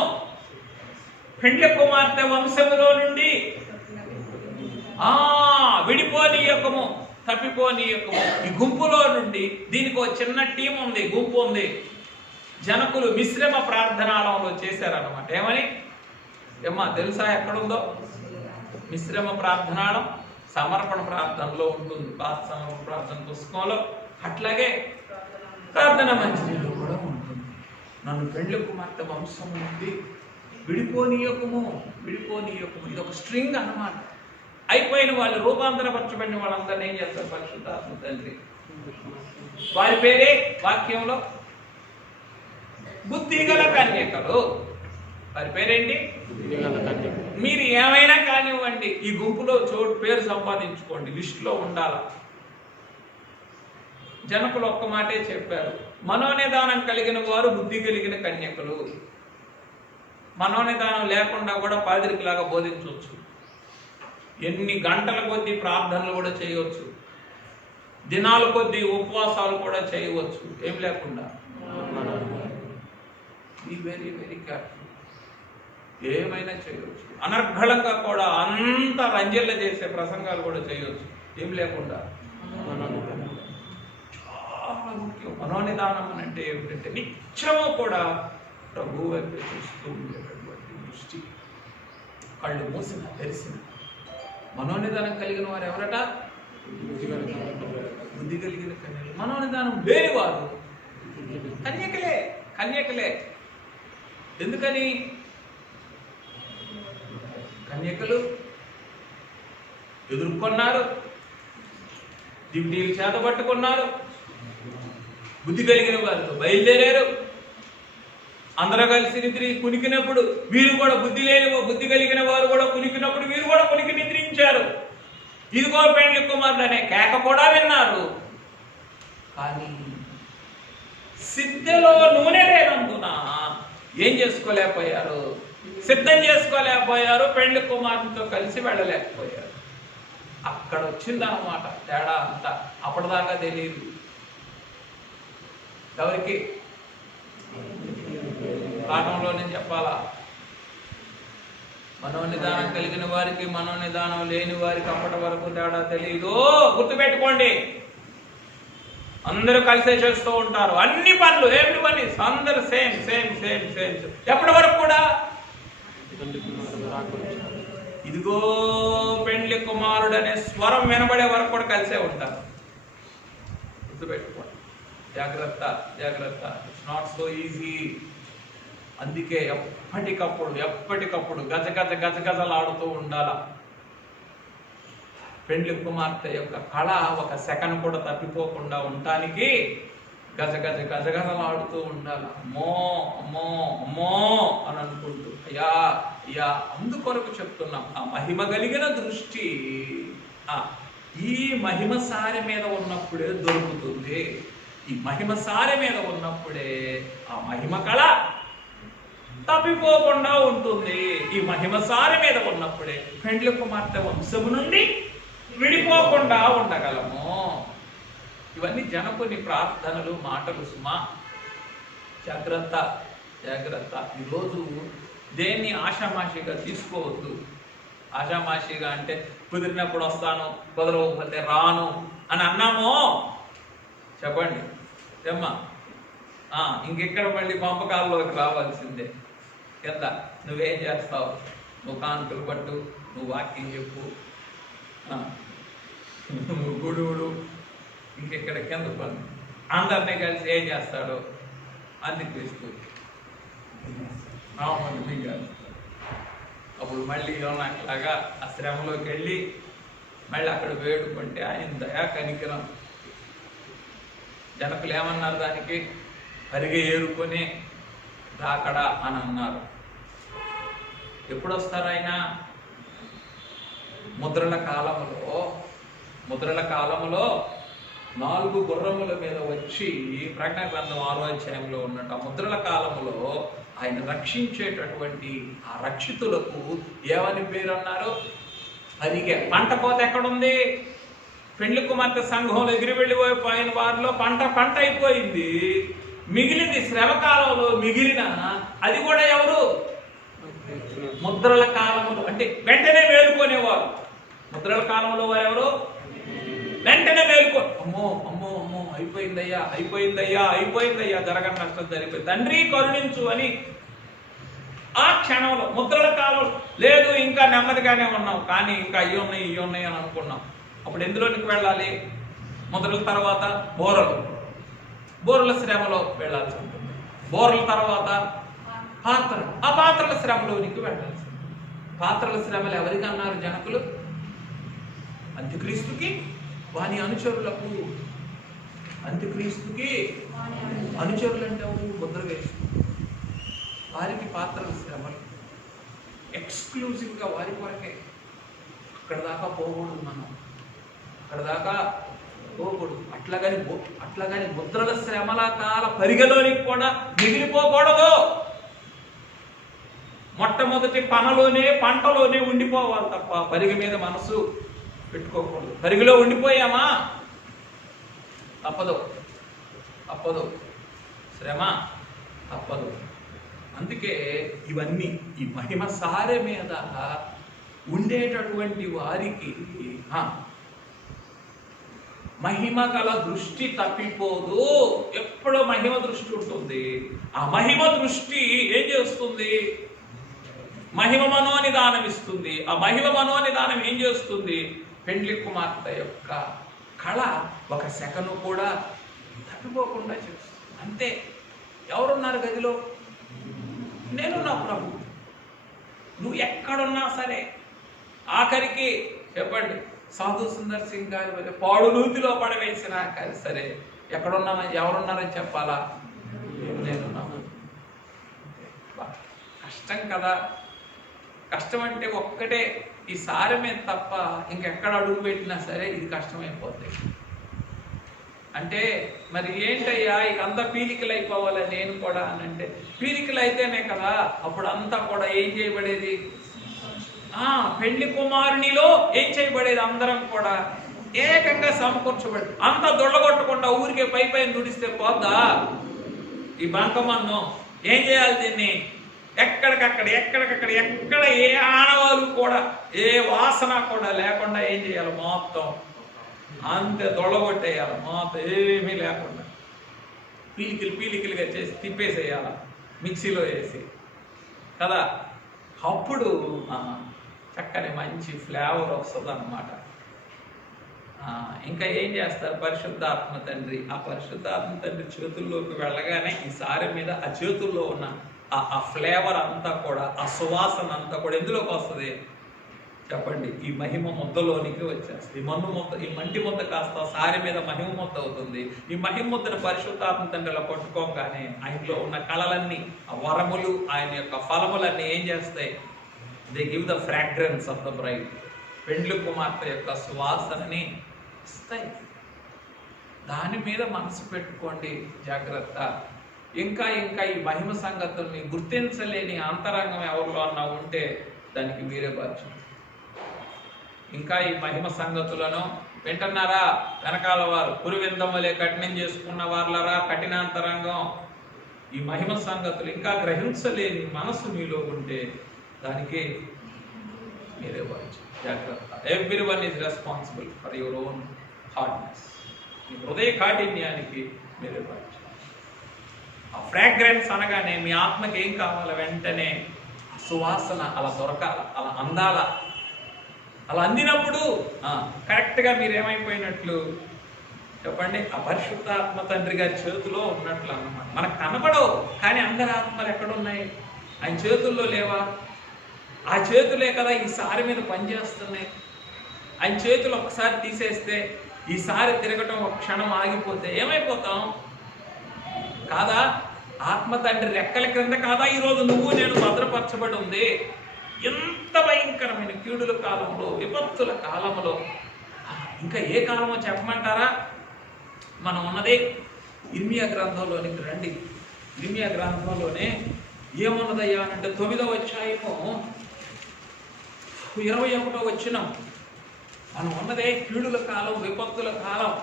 పెండ్లి కుమార్తె వంశములో నుండి విడిపోనీయకము, తప్పిపోనీయకము. ఈ గుంపులో నుండి దీనికి ఒక చిన్న టీం ఉంది, గుంపు ఉంది. జనకులు మిశ్రమ ప్రార్థనాలంలో చేశారన్నమాట. ఏమని ఏమ్మా తెలుసా ఎక్కడుందో? మిశ్రమ ప్రార్థనాళం సమర్పణ ప్రార్థనలో ఉంటుంది, పాత సమర్పణ ప్రార్థన పుస్తకంలో. అట్లాగే ప్రార్థన మంచినీళ్ళు కూడా ఉంటుంది. నన్ను పెండ్లి కుమార్తె వంశం నుండి విడిపోనీయకము, విడిపోనీయకము. ఇది ఒక స్ట్రింగ్ అన్నమాట. అయిపోయిన వాళ్ళు రూపాంతరపరచబడిన వాళ్ళందరినీ ఏం చేస్తారు? పరిశుద్ధాత్మ తండ్రి వారి పేరే వాక్యంలో బుద్ధిగల కన్యకలు. వారి పేరేంటి? మీరు ఏమైనా కానివ్వండి, ఈ గుంపులో పేరు సంపాదించుకోండి, లిస్టులో ఉండాల. జనకులు ఒక్క మాటే చెప్పారు, మనోనిదానం కలిగిన వారు బుద్ధి కలిగిన కన్యకలు. మనోనిదానం లేకుండా కూడా పాదిరికిలాగా బోధించవచ్చు, ఎన్ని గంటల కొద్దీ ప్రార్థనలు కూడా చేయవచ్చు, దినాల కొద్దీ ఉపవాసాలు కూడా చేయవచ్చు, ఏం లేకుండా. ఈ వెరీ వెరీ కేర్ఫుల్. ఏమైనా చేయవచ్చు, అనర్ఘళంగా కూడా అంత రంజల్ల చేసే ప్రసంగాలు కూడా చేయవచ్చు, ఏం లేకుండా. చాలా ముఖ్యం. మనోనిదానం అంటే ఏమిటంటే నిత్యము కూడా ప్రభు వైపు చూస్తూ ఉండేటటువంటి దృష్టి. కళ్ళు మూసిన తెరిసిన. మనోనిదానం కలిగిన వారు ఎవరట? బుద్ధి కలిగిన కన్యకలు. మనోనిదానం లేనివారు కన్యకలే, కన్యకలే. ఎందుకని? కన్యకలు ఎదుర్కొన్నారు, దివిటీలు చేతబట్టుకున్నారు, బుద్ధి కలిగిన వారితో బయలుదేరారు. అందరూ కలిసి నిద్ర కునికినప్పుడు వీరు కూడా బుద్ధి కలిగిన వారు కూడా కునికినప్పుడు వీరు కూడా కునికి నిద్రించారు. ఇదిగో పెండ్లి కుమారుడు అనే కేక కూడా విన్నారు. కానీ సిద్ధలో నూనె లేనందున ఏం చేసుకోలేకపోయారు? సిద్ధం చేసుకోలేకపోయారు. పెండ్లి కుమారునితో కలిసి వెళ్ళలేకపోయారు. అక్కడ వచ్చిందన్నమాట తేడా అంతా. అప్పటిదాకా తెలియదు ఎవరికి? పాఠంలోనే చెప్పాలా? మనోనిదానం కలిగిన వారికి, మనోనిదానం లేని వారికి అప్పటి వరకు తేడా తెలియదు. గుర్తుపెట్టుకోండి, అందరూ కలిసే చేస్తూ ఉంటారు అన్ని పనులు. ఏమిటి పని? అందరూ సేమ్ సేమ్ సేమ్ సేమ్. ఎప్పటి వరకు కూడా ఇదిగో పెండ్లి కుమారుడు అనే స్వరం వినబడే వరకు కూడా కలిసే ఉంటారు. గుర్తుపెట్టుకోండి, జాగ్రత్త జాగ్రత్త. It's not so easy. అందుకే ఎప్పటికప్పుడు గజగజలాడుతూ ఉండాల. పెండ్లి కుమార్తె యొక్క కళ ఒక సెకండ్ కూడా తప్పిపోకుండా ఉండటానికి గజగజలాడుతూ ఉండాలి. అమ్మో అమ్మో అమ్మో అని అనుకుంటూ అయ్యా అయ్యా. అందుకొరకు చెప్తున్నాం, ఆ మహిమ కలిగిన దృష్టి ఈ మహిమ సారె మీద ఉన్నప్పుడే దొరుకుతుంది. ఈ మహిమ సారె మీద ఉన్నప్పుడే ఆ మహిమ కళ తప్పిపోకుండా ఉంటుంది. ఈ మహిమ సారె మీద ఉన్నప్పుడే పెండ్లి కుమార్తె వంశము నుండి విడిపోకుండా ఉండగలము. ఇవన్నీ జనకుని ప్రార్థనలు, మాటలు సుమా. జాగ్రత్త జాగ్రత్త. ఈరోజు దేన్ని ఆషామాషిగా తీసుకోవద్దు. ఆషామాషిగా అంటే కుదిరినప్పుడు వస్తాను, కుదరకపోతే రాను అని అన్నామో చెప్పండి ఏమ్మా, ఇంకెక్కడ మళ్ళీ పంపకాల్లోకి రావాల్సిందే. కింద నువ్వేం చేస్తావు? నువ్వు కానుకలు పట్టు, నువ్వు వాక్యం చెప్పు, నువ్వు గుడుగుడు, ఇంకెక్కడ కింద పని. అందరినీ కలిసి ఏం చేస్తాడు? అందిపిస్తూ అప్పుడు మళ్ళీ అట్లాగా ఆ శ్రమలోకి వెళ్ళి మళ్ళీ అక్కడ వేడుకుంటే ఆయన దయా కనికరం. జనకులు ఏమన్నారు దానికి? పరిగె ఏరుకొని రాకడా అని అన్నారు. ఎప్పుడు వస్తారు ఆయన? ముద్రల కాలములో 4 గుర్రముల మీద వచ్చి, ప్రకటన గ్రంథం 6వ అధ్యాయంలో ఉన్నట్టు ఆ ముద్రల కాలములో ఆయన రక్షించేటటువంటి ఆ రక్షితులకు ఏమని పేరు అన్నారు? అదిగే. పంట కోత ఎక్కడుంది? పెండ్లి కుమార్తె సంఘంలో ఎగిరి వెళ్ళిపోయిన వారిలో పంట అయిపోయింది. మిగిలింది శ్రమకాలంలో మిగిలిన, అది కూడా ఎవరు? ముద్రల కాలములు. అంటే వెంటనే వేడుకునేవారు. ముద్రల కాలంలో వారెవరు? వెంటనే మేలుకో, అమ్మో అమ్మో అమ్మో అయిపోయిందయ్యా అయిపోయిందయ్యా అయిపోయిందయ్యా, జరగని నష్టం జరిగిపోయింది, తండ్రి కరుణించు అని ఆ క్షణంలో. ముద్రల కాలం లేదు, ఇంకా నెమ్మదిగానే ఉన్నాం, కానీ ఇంకా అయ్యి ఉన్నాయి అని అనుకున్నాం. అప్పుడు ఎందులోనికి వెళ్ళాలి? ముద్రల తర్వాత బోరల శ్రమలో వెళ్ళాల్సి ఉంటుంది. బోరల తర్వాత పాత్రలు, ఆ పాత్రల శ్రమలోనికి వెళ్ళాల్సి ఉంటుంది. పాత్రల శ్రమలు ఎవరికి అన్నారు జనకులు? అంత్యక్రీస్తుకి వాని అనుచరులకు. అంత్యక్రీస్తుకి అనుచరులు అంటే ముద్ర వేసు, వారికి పాత్రల శ్రమలు ఎక్స్క్లూజివ్గా వారి కొరకే. అక్కడ దాకా పోకూడదు మనం, అక్కడ దాకా పోకూడదు. అట్లాగని ముద్రల శ్రమల కాల పరిగలోనికి కూడా మిగిలిపోకూడదు. మొట్టమొదటి పంటలోనే ఉండిపోవాలి తప్ప పరిగె మీద మనసు పెట్టుకోకూడదు. పరిగిలో ఉండిపోయామా తప్పదు, శ్రమ తప్పదు. అందుకే ఇవన్నీ ఈ మహిమ సారె మీద ఉండేటటువంటి వారికి మహిమ గల దృష్టి తప్పిపోదు. ఎప్పుడో మహిమ దృష్టి ఉంటుంది. ఆ మహిమ దృష్టి ఏం చేస్తుంది? మహిమ మనోనిదానం ఇస్తుంది. ఆ మహిమ మనోనిదానం ఏం చేస్తుంది? పెండ్లి కుమార్తె యొక్క కళ ఒక సెకను కూడా తప్పిపోకుండా చేస్తుంది. అంతే. ఎవరున్నారు గదిలో? నేను నా ప్రభు. నువ్వు ఎక్కడున్నా సరే, ఆఖరికి చెప్పండి, సాధు సుందర్ సింగ్ గారి పాడు నూతిలో పడవేసినా కానీ సరే, ఎవరున్నారని చెప్పాలా? నేనున్నాను. కష్టం కదా. కష్టం అంటే ఒక్కటే, ఈ సారమే తప్ప ఇంకెక్కడ అడుగు పెట్టినా సరే ఇది కష్టమైపోతుంది. అంటే మరి ఏంటయ్యా ఇక అంతా పీలికలు అయిపోవాలి నేను కూడా అని అంటే, పీలికలు అయితేనే కదా అప్పుడు అంతా కూడా ఏం చేయబడేది? పెళ్లి కుమారునిలో ఏం చేయబడేది? అందరం కూడా ఏకంగా సమకూర్చబడి అంతా దొళ్ళగొట్టకుండా ఊరికే పైన దుడిస్తే పోద్దా? ఈ బంకమన్ను ఏం చేయాలి? దీన్ని ఎక్కడికక్కడ ఎక్కడ ఏ ఆనవాళ్ళు కూడా ఏ వాసన కూడా లేకుండా ఏం చేయాలి? మొత్తం అంతే దొళ్ళగొట్టేయాలి. మొత్తం ఏమీ లేకుండా పీలికలుగా చేసి తిప్పేసేయాలి మిక్సీలో వేసి కదా. అప్పుడు చక్కని మంచి ఫ్లేవర్ వస్తుంది అన్నమాట. ఇంకా ఏం చేస్తారు? పరిశుద్ధాత్మ తండ్రి. ఆ పరిశుద్ధాత్మ తండ్రి చేతుల్లోకి వెళ్ళగానే ఈ సారె మీద ఆ చేతుల్లో ఉన్న ఆ ఫ్లేవర్ అంతా కూడా, ఆ సువాసన అంతా కూడా ఎందులోకి వస్తుంది చెప్పండి? ఈ మహిమ ముద్దలోనికి వచ్చేస్తుంది. ఈ మంటి ముద్ద కాస్త సారె మీద మహిమ ముద్ద అవుతుంది. ఈ మహిమ ముద్దను పరిశుద్ధాత్మ తండ్రి అలా పట్టుకోగానే ఆయనలో ఉన్న కళలన్నీ, ఆ వరములు, ఆయన యొక్క ఫలములన్నీ ఏం చేస్తాయి? They give the fragrance of the bride. పెండ్లి కుమార్తె యొక్క సువాసనని ఇస్తాయి. దాని మీద మనసు పెట్టుకోండి, జాగ్రత్త. ఇంకా ఈ మహిమ సంగతుల్ని గుర్తించలేని అంతరంగం ఎవరిలో అన్నా ఉంటే దానికి మీరే బాధ్యత. ఇంకా ఈ మహిమ సంగతులను వింటున్నారా? వెనకాల వారు పురివిందం వలె కఠినం చేసుకున్న వారులరా, కఠినాంతరంగం. ఈ మహిమ సంగతులు ఇంకా గ్రహించలేని మనసు మీలో ఉంటే దానికి మీరే బాధ్యత. జాగ్రత్త. Everyone is responsible for your own hardness. మీ హృదయ కాఠిన్యానికి మీరే బాధ్యత. ఆ ఫ్రాగ్రెన్స్ అనగానే మీ ఆత్మకి ఏం కావాలి? వెంటనే సువాసన అలా దొరకాల, అలా అందాల. అలా అందినప్పుడు కరెక్ట్గా మీరేమైపోయినట్లు చెప్పండి? ఆ పరిశుద్ధాత్మ తండ్రి గారి చేతిలో ఉన్నట్లు అన్నమాట. మనకు కనపడవు, కానీ అందరి ఆత్మలు ఎక్కడున్నాయి? ఆయన చేతుల్లో లేవా? ఆ చేతులే కదా ఈ సారి మీద పనిచేస్తున్నాయి. ఆయన చేతులు ఒకసారి తీసేస్తే, ఈ సారి తిరగటం ఒక క్షణం ఆగిపోతే ఏమైపోతాం? కాదా? ఆత్మ తండ్రి రెక్కల క్రింద కాదా ఈరోజు నువ్వు నేను భద్రపరచబడి ఉంది? ఎంత భయంకరమైన కీడుల కాలంలో, విపత్తుల కాలంలో, ఇంకా ఏ కాలమో చెప్పమంటారా? మనం ఉన్నది ఇర్మియా గ్రంథంలోనికి రండి. ఇర్మియా గ్రంథంలోనే ఏమున్నదయ్యా అంటే 9వ అధ్యాయము 21వ వచనం. మనం ఉన్నదే కీడుల కాలం, విపత్తుల కాలం.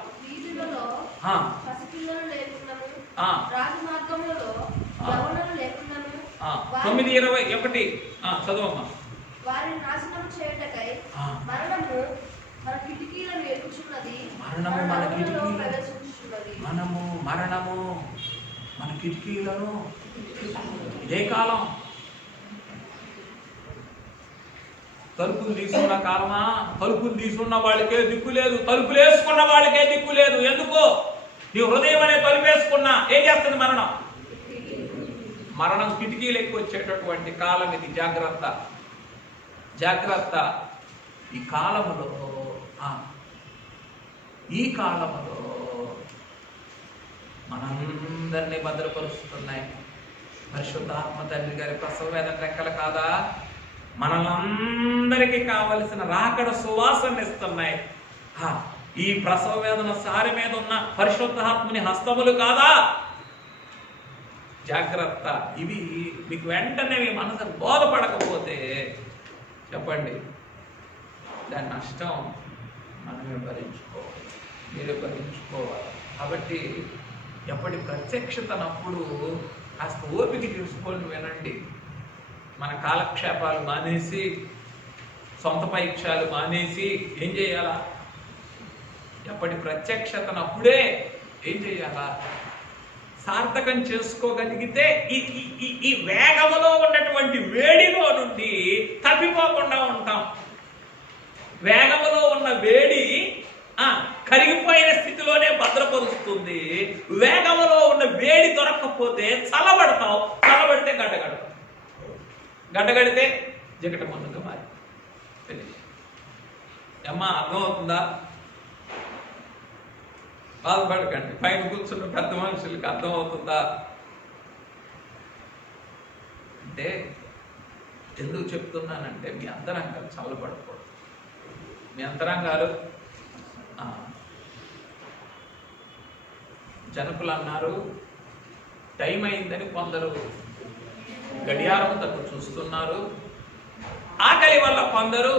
9:21 చదవమ్మా. వారిని నాశనం చేయుటకై మరణము మన కిటికీలను ఎదుర్చును మరణము మన మరణము మన కిటికీలను ఇదే కాలం. తలుపులు తీసుకున్న కాలమా? తలుపులు తీసుకున్న వాళ్ళకే దిక్కు లేదు, తలుపులు వేసుకున్న వాళ్ళకే దిక్కు లేదు. ఎందుకో? నీ హృదయం అనే తలుపు వేసుకున్నా ఏం చేస్తుంది? మరణం కిటికీలు ఎక్కువ వచ్చేటటువంటి కాలం ఇది. జాగ్రత్త, జాగ్రత్త. ఈ కాలములో మనందరినీ భద్రపరుస్తున్నాయి పరిశుద్ధాత్మ తండ్రి గారి ప్రసవ వేదన రెక్కలు కాదా? మనందరికీ కావలసిన రాకడ సువాసన ఇస్తున్నాయి. ఈ ప్రసవ వేదన సారి మీద ఉన్న పరిశుద్ధాత్మని హస్తములు కాదా? జాగ్రత్త. ఇవి మీకు వెంటనే మీ మనసు బోధపడకపోతే చెప్పండి, దాని నష్టం మనమే భరించుకోవాలి, మీరే భరించుకోవాలి. కాబట్టి ఎప్పటి ప్రత్యక్షతనప్పుడు కాస్త ఓపిక తీసుకొని వినండి. మన కాలక్షేపాలు మానేసి, సొంత పరీక్షలు మానేసి ఏం చేయాలా? ఎప్పటి ప్రత్యక్షతనప్పుడే ఏం చేయాలా? సార్థకం చేసుకోగలిగితే ఈ వేగములో ఉన్నటువంటి వేడిలో నుండి తప్పిపోకుండా ఉంటాం. వేగములో ఉన్న వేడి కరిగిపోయిన స్థితిలోనే భద్రపరుస్తుంది. వేగములో ఉన్న వేడి దొరకకపోతే చల్లబడతావు, చల్లబడితే గడ్డగడతావు, గడ్డగడితే జగట మన్నుగా మారి తెలియదు. అమ్మా అర్థమవుతుందా? బాధపడకండి. పైన కూర్చున్న పెద్ద మనుషులకి అర్థమవుతుందా అంటే ఎందుకు చెప్తున్నానంటే మీ అంతరంగాలు చల్లబడకూడదు. మీ అంతరంగాలు జనకులు అన్నారు, టైం అయిందని కొందరు గడియారం తప్పు చూస్తున్నారు, ఆకలి వల్ల కొందరు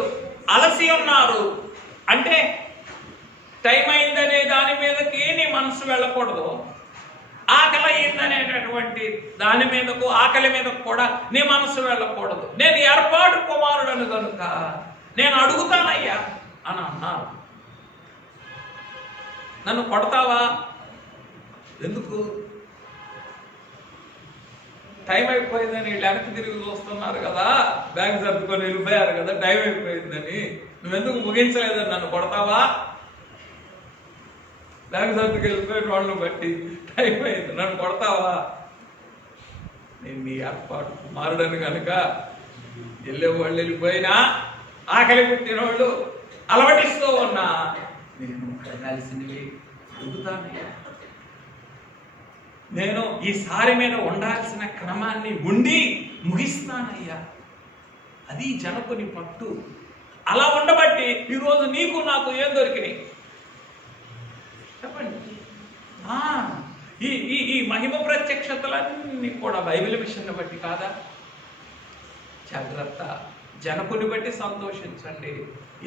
అలసి ఉన్నారు. అంటే టైం అయిందనే దాని మీదకి నీ మనసు వెళ్ళకూడదు, ఆకలి అయిందనేటటువంటి దాని మీదకు, ఆకలి మీదకు కూడా నీ మనసు వెళ్ళకూడదు. నేను ఏర్పాటు కుమారుడను కనుక నేను అడుగుతానయ్యా అని అన్నారు. నన్ను కొడతావా? ఎందుకు? టైం అయిపోయిందని వీళ్ళు వెనక్కి తిరిగి చూస్తున్నారు కదా, బ్యాగ్ సర్దుకొని వెళ్ళిపోయారు కదా, టైం అయిపోయిందని. నువ్వెందుకు ముగించలేదని నన్ను కొడతావా? బ్యాగ్ సర్దుకు వెళ్ళిపోయిన వాళ్ళని బట్టి టైం అయింది, నన్ను కొడతావా? నేను మీ ఏర్పాటు మారడని కనుక వెళ్ళేవాళ్ళు వెళ్ళిపోయినా, ఆకలి పెట్టిన వాళ్ళు అలవటిస్తూ ఉన్నా నేను అడగాల్సినవి అడుగుతానయ్యా. నేను ఈసారి మీద ఉండాల్సిన క్రమాన్ని ఉండి ముగిస్తానయ్యా. అది జనకుని పట్టు. అలా ఉండబట్టి ఈరోజు నీకు నాకు ఏం దొరికినాయి చెప్పండి. ఈ మహిమ ప్రత్యక్షతలన్నీ కూడా బైబిల్ మిషన్ని బట్టి కాదా? జాగ్రత్త. జనకుని బట్టి సంతోషించండి,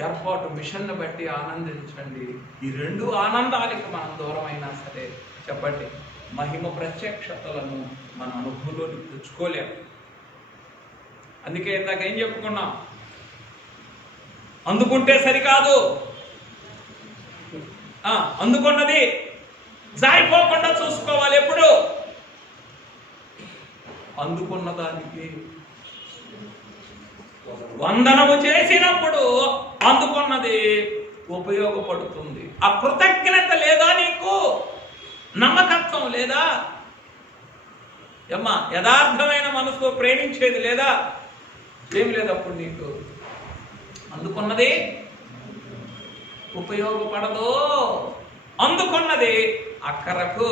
ఏర్పాటు మిషన్ను బట్టి ఆనందించండి. ఈ రెండు ఆనందాలకి మనం దూరం అయినా సరే చెప్పండి, మహిమ ప్రత్యక్షతలను మన అనుభవంలోకి తెచ్చుకోలేము. అందుకే ఇందాక ఏం చెప్పుకున్నాం? అందుకుంటే సరికాదు, అందుకున్నది జారిపోకుండా చూసుకోవాలి. ఎప్పుడు అందుకున్న దానికి వందనము చేసినప్పుడు అందుకున్నది ఉపయోగపడుతుంది. ఆ కృతజ్ఞత లేదా? నీకు నమ్మకత్వం లేదా? అమ్మా యథార్థమైన మనసుతో ప్రేమించేది లేదా? ఏమి లేదప్పుడు నీకు అందుకున్నది ఉపయోగపడదు. అందుకున్నది అక్కరకు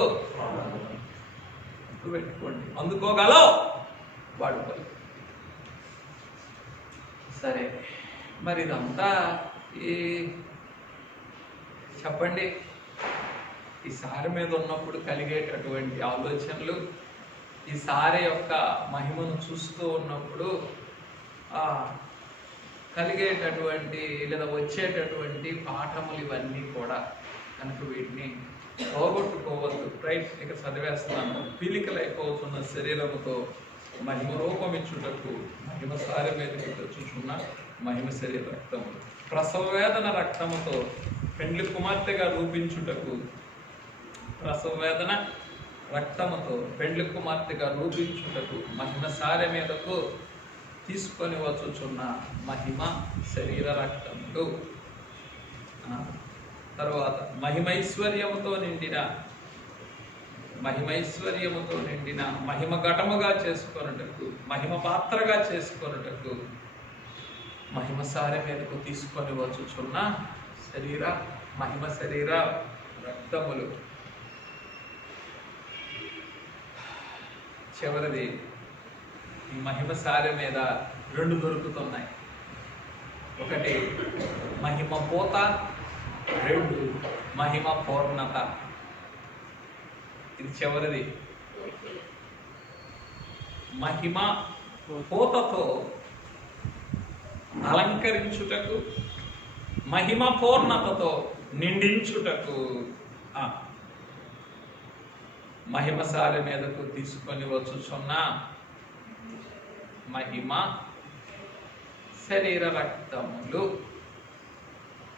పెట్టుకోండి. అందుకోగలవు, వాడుకోలేదు. సరే, మరి ఇదంతా చెప్పండి, ఈ సారి మీద ఉన్నప్పుడు కలిగేటటువంటి ఆలోచనలు, ఈ సారి యొక్క మహిమను చూస్తూ ఉన్నప్పుడు కలిగేటటువంటి లేదా వచ్చేటటువంటి పాఠములు ఇవన్నీ కూడా కనుక వీటిని పోగొట్టుకోవద్దు. రైట్, ఇక చదివేస్తున్నాను. పీలికలైపోతున్న శరీరముతో మహిమ రూపమిచ్చుటకు మహిమ సారి మీద తెచ్చుచున్న మహిమ శరీర రక్తము, ప్రసవ వేదన రక్తముతో పెండ్లి కుమార్తెగా రూపించుటకు, ప్రసవ వేదన రక్తముతో పెండ్లి కుమార్తెగా రూపించుటకు మహిమ సారె మీదకు తీసుకొని వచ్చుచున్న మహిమ శరీర రక్తములు. తర్వాత మహిమైశ్వర్యముతో నిండిన మహిమ ఘటముగా చేసుకొనుటకు, మహిమ పాత్రగా చేసుకొనుటకు మహిమ సారె మీదకు తీసుకొని వచ్చుచున్న మహిమ శరీర రక్తములు. చివరిది ఈ మహిమ సారె మీద 2 దొరుకుతున్నాయి. ఒకటి మహిమ పోత, 2 మహిమ పూర్ణత. ఇది చివరిది. మహిమ పోతతో అలంకరించుటకు, మహిమ పూర్ణతతో నిండించుటకు మహిమ సారె మీదకు తీసుకొని వచ్చుచున్న మహిమ శరీర రక్తములు.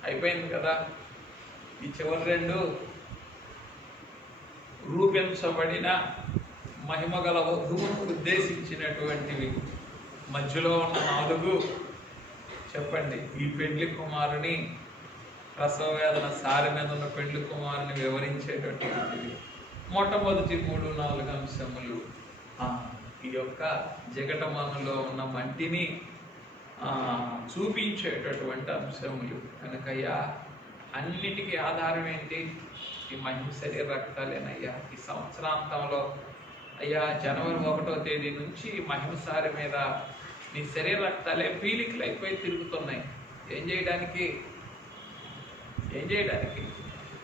అయిపోయింది కదా. ఈ చివరి 2 రూపించబడిన మహిమ గల వధువును ఉద్దేశించినటువంటివి. మధ్యలో ఉన్న 4 చెప్పండి. ఈ పెండ్లి కుమారుని, ప్రసవ వేదన సారె మీద ఉన్న పెండ్లి కుమారుని వివరించేటటువంటివి. మొట్టమొదటి 3-4 అంశములు ఈ యొక్క జగటమనులో ఉన్న మంటిని చూపించేటటువంటి అంశములు. కనుకయ్యా అన్నిటికీ ఆధారం ఏంటి? ఈ మహిమ శరీర రక్తాలేనయ్యా. ఈ సంవత్సరాంతంలో అయ్యా జనవరి 1వ తేదీ నుంచి మహిమ సారె మీద నీ శరీర రక్తాలే పీలికలు అయిపోయి తిరుగుతున్నాయి. ఏం చేయడానికి?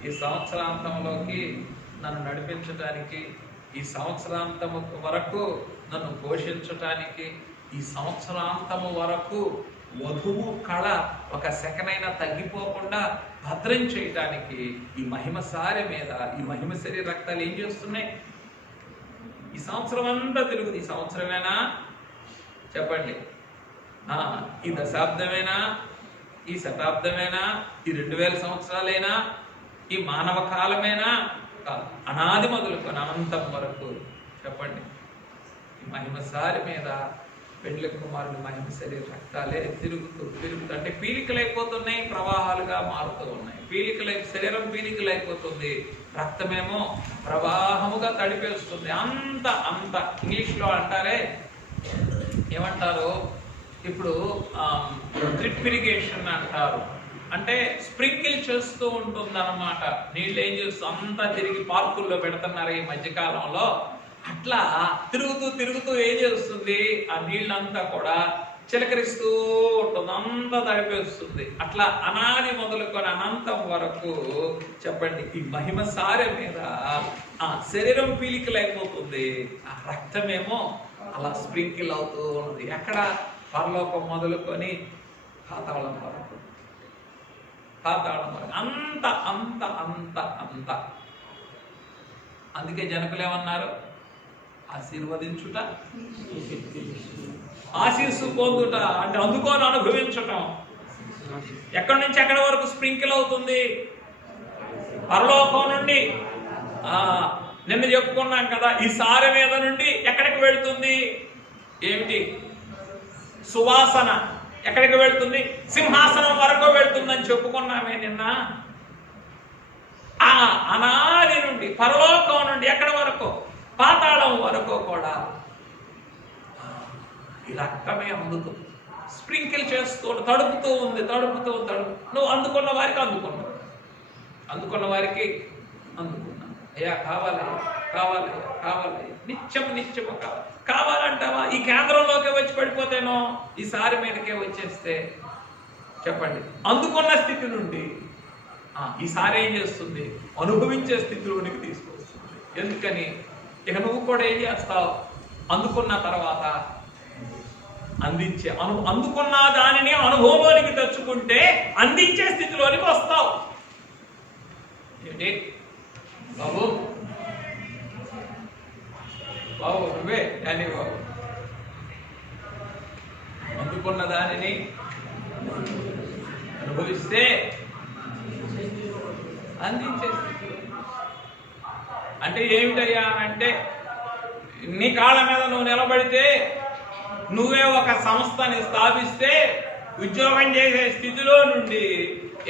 ఈ సంవత్సరాంతంలోకి నన్ను నడిపించటానికి, ఈ సంవత్సరాంతము వరకు నన్ను పోషించటానికి, ఈ సంవత్సరాంతము వరకు వధువు కళ ఒక సెకనైనా తగ్గిపోకుండా భద్రం చేయటానికి ఈ మహిమ సారె మీద ఈ మహిమ శరీర రక్తాలు ఏం చేస్తున్నాయి? ఈ సంవత్సరం అంతా తిరుగుతుంది. ఈ సంవత్సరమేనా చెప్పండి? ఈ దశాబ్దమేనా? ఈ శతాబ్దమేనా? ఈ 2000 సంవత్సరాలైనా? ఈ మానవ కాలమేనా? అనాది మొదలుకొని అనంతం వరకు చెప్పండి. ఈ మహిమ సారె మీద పెండ్లి కుమారుడు మహిమ శరీర రక్తాలే తిరుగుతూ అంటే పీలికలైపోతున్నాయి, ప్రవాహాలుగా మారుతూ ఉన్నాయి. శరీరం పీలికలైపోతుంది, రక్తమేమో ప్రవాహముగా తడిపేస్తుంది. అంత ఇంగ్లీష్లో అంటారే, ఏమంటారు ఇప్పుడు డ్రిప్ ఇరిగేషన్ అంటారు. అంటే స్ప్రింకిల్ చేస్తూ ఉంటుంది అన్నమాట. నీళ్ళు ఏం చేస్తూ అంతా తిరిగి పార్కుల్లో పెడుతున్నారు ఈ మధ్యకాలంలో. అట్లా తిరుగుతూ ఏం చేస్తుంది? ఆ నీళ్ళంతా కూడా చిలకరిస్తూ ఉంటుంది, అంతా తడిపేస్తుంది. అట్లా అనాది మొదలుకొని అనంతం వరకు చెప్పండి ఈ మహిమ సారె మీద శరీరం పీలికలైపోతుంది, ఆ రక్తమేమో అలా స్ప్రింకిల్ అవుతూ ఉన్నది. ఎక్కడ? పరలోకం మొదలుకొని పాతాళం వరకు. అంత. అందుకే జనకులు ఏమన్నారు? ఆశీర్వదించుట, ఆశీస్సు పొందుట అంటే అందుకొని అనుభవించటం. ఎక్కడి నుంచి ఎక్కడి వరకు స్ప్రింకిల్ అవుతుంది? పరలోకం నుండి. నిన్న చెప్పుకున్నాం కదా, ఈ సారె మీద నుండి ఎక్కడికి వెళ్తుంది? ఏమిటి? సువాసన ఎక్కడికి వెళ్తుంది? సింహాసనం వరకు వెళ్తుందని చెప్పుకున్నామే నిన్న. ఆ అనాది నుండి పరలోకం నుండి ఎక్కడి వరకు? పాతాళం వరకు కూడా ఈ రక్తమే అందుతుంది. స్ప్రింకిల్ చేస్తూ తడుపుతూ ఉంది. నువ్వు అందుకున్న వారికి అందుకున్న వారికి అందుకున్నాను. అయ్యా కావాలి నిత్యము కావాలంటావా? ఈ కేంద్రంలోకి వచ్చి పడిపోతేనో, ఈ సారి మీదకే వచ్చేస్తే చెప్పండి అందుకున్న స్థితి నుండి ఈసారి ఏం చేస్తుంది? అనుభవించే స్థితిలోనికి తీసుకొస్తుంది. ఎందుకని? ఇక నువ్వు కూడా ఏం చేస్తావు? అందుకున్న తర్వాత అందుకున్న దానిని అనుభవంలోనికి తెచ్చుకుంటే అందించే స్థితిలోనికి వస్తావు. ఏంటి బాబు నువ్వే అని బాబు అందుకున్న దానిని అనుభవిస్తే అందించే స్థితిలో. అంటే ఏమిటయ్యా అంటే, నీ కాళ్ళ మీద నువ్వు నిలబడితే, నువ్వే ఒక సంస్థని స్థాపిస్తే ఉద్యోగం చేసే స్థితిలో నుండి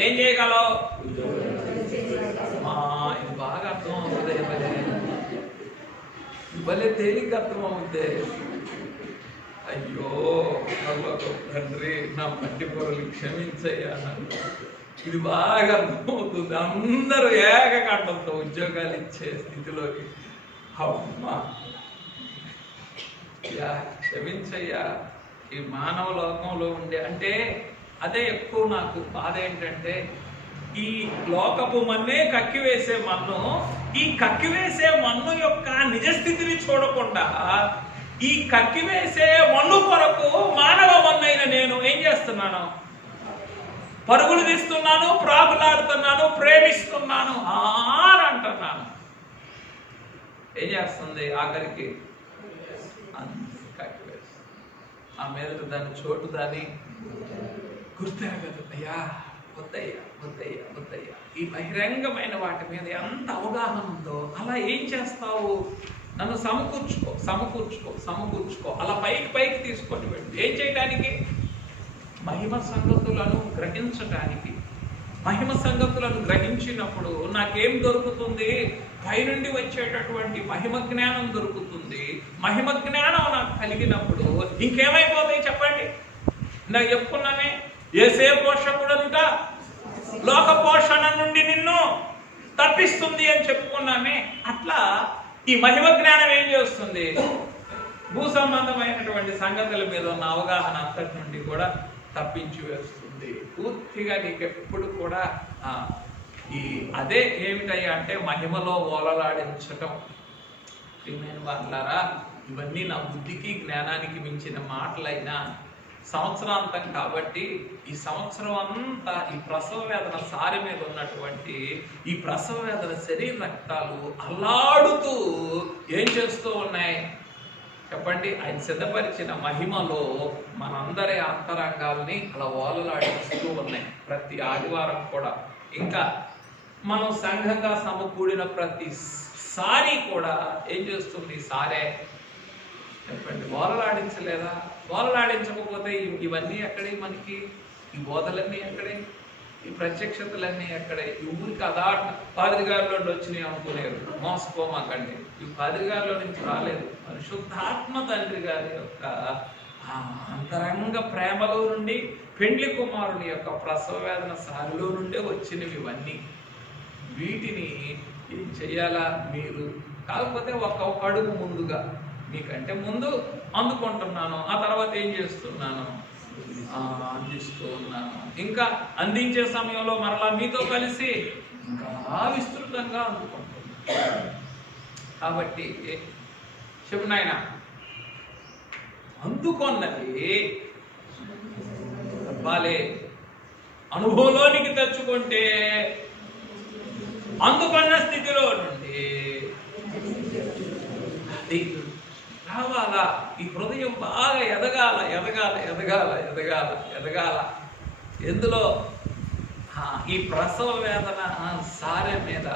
ఏం చేయగలవు? ఇది బాగా అర్థం అవుతుంది. భలే తేలిక అర్థం అవుతే. అయ్యో తండ్రి, నా మట్టి పొరలు క్షమించయ్యా. ఇది బాగా అర్థమవుతుంది. అందరూ ఏకకంఠంతో ఉద్యోగాలు ఇచ్చే స్థితిలోకి. అమ్మా క్షమించయ్యా. ఈ మానవ లోకంలో ఉండే అంటే అదే ఎక్కువ నాకు బాధ ఏంటంటే, ఈ లోకపు మన్నే కక్కివేసే మన్ను, ఈ కక్కివేసే మన్ను యొక్క నిజస్థితిని చూడకుండా ఈ కక్కివేసే మన్ను కొరకు మానవ మన్నైన నేను ఏం చేస్తున్నాను? పరుగులు తీస్తున్నాను, ప్రాకులాడుతున్నాను, ప్రేమిస్తున్నాను అని అంటున్నాను. ఏం చేస్తుంది? ఆఖరికి కక్కివేస్తుంది. ఆ మీద దాని చోటు దాన్ని గుర్తెరగదు. అయ్యా వద్దయ్యా వద్దయ్యా వద్దయ్యా. ఈ బహిరంగమైన వాటి మీద ఎంత అవగాహన ఉందో అలా ఏం చేస్తావు? నన్ను సమకూర్చుకో సమకూర్చుకో సమకూర్చుకో, అలా పైకి తీసుకొని వెళ్ళు. ఏం చేయడానికి? మహిమ సంగతులను గ్రహించడానికి. మహిమ సంగతులను గ్రహించినప్పుడు నాకేం దొరుకుతుంది? పైనుండి వచ్చేటటువంటి మహిమ జ్ఞానం దొరుకుతుంది. మహిమ జ్ఞానం నాకు కలిగినప్పుడు ఇంకేమైపోతాయి చెప్పండి? నాకు చెప్పుకున్నానే, ఏసే పోషకుడంట లోక పోషణ నుండి నిన్ను తప్పిస్తుంది అని చెప్పుకున్నామే. అట్లా ఈ మహిమ జ్ఞానం ఏం చేస్తుంది? భూ సంబంధమైనటువంటి సంగతుల మీద ఉన్న అవగాహన అంతటి నుండి కూడా తప్పించి వేస్తుంది. పూర్తిగా నీకెప్పుడు కూడా అదే ఏమిటయ్యా అంటే మహిమలో ఓలలాడించటం. ప్రియమైన వాళ్ళారా, ఇవన్నీ నా బుద్ధికి జ్ఞానానికి మించిన మాటలైనా సంవత్సరాంతం కాబట్టి ఈ సంవత్సరం అంతా ఈ ప్రసవ వేదన సారి మీద ఉన్నటువంటి ఈ ప్రసవ వేదన శరీర రక్తాలు అల్లాడుతూ ఏం చేస్తూ ఉన్నాయి చెప్పండి? ఆయన సిద్ధపరిచిన మహిమలో మనందరి అంతరంగాల్ని అలా ఓలలాడిస్తూ ఉన్నాయి ప్రతి ఆదివారం కూడా. ఇంకా మనం సంఘంగా సమకూడిన ప్రతిసారి కూడా ఏం చేస్తుంది? సారే చెప్పండి, ఓలలాడించలేదా? ఓలలాడించకపోతే ఇవన్నీ ఎక్కడే? మనకి ఈ బోధలన్నీ ఎక్కడే? ఈ ప్రత్యక్షతలన్నీ ఎక్కడే? ఈ ఊరికి పాదిరి గారిలో వచ్చినాయి అనుకునేరు. మోసపోమాకండి, ఈ పాదిరి గారిలో నుంచి రాలేదు. పరిశుద్ధాత్మ తండ్రి గారి యొక్క అంతరంగ ప్రేమలో నుండి, పెండ్లి కుమారుని యొక్క ప్రసవ వేదన సారిలో నుండే వచ్చినవి ఇవన్నీ. వీటిని ఏం చెయ్యాలా మీరు? కాకపోతే ఒక అడుగు ముందుగా, మీకంటే ముందు అందుకుంటున్నాను, ఆ తర్వాత ఏం చేస్తున్నాను? అందిస్తూ ఉన్నాను. ఇంకా అందించే సమయంలో మరలా మీతో కలిసి ఇంకా విస్తృతంగా అందుకుంటున్నాను. కాబట్టి చెప్పు నాయన, అందుకున్నది బాలే అనుభవంలోనికి తెచ్చుకుంటే అందుకున్న స్థితిలో నుండి రావాలా? ఈ హృదయం బాగా ఎదగాల ఎదగాల ఎదగాల ఎదగాల ఎదగాల. ఎందులో? ఈ ప్రసవ వేదన సారె మీద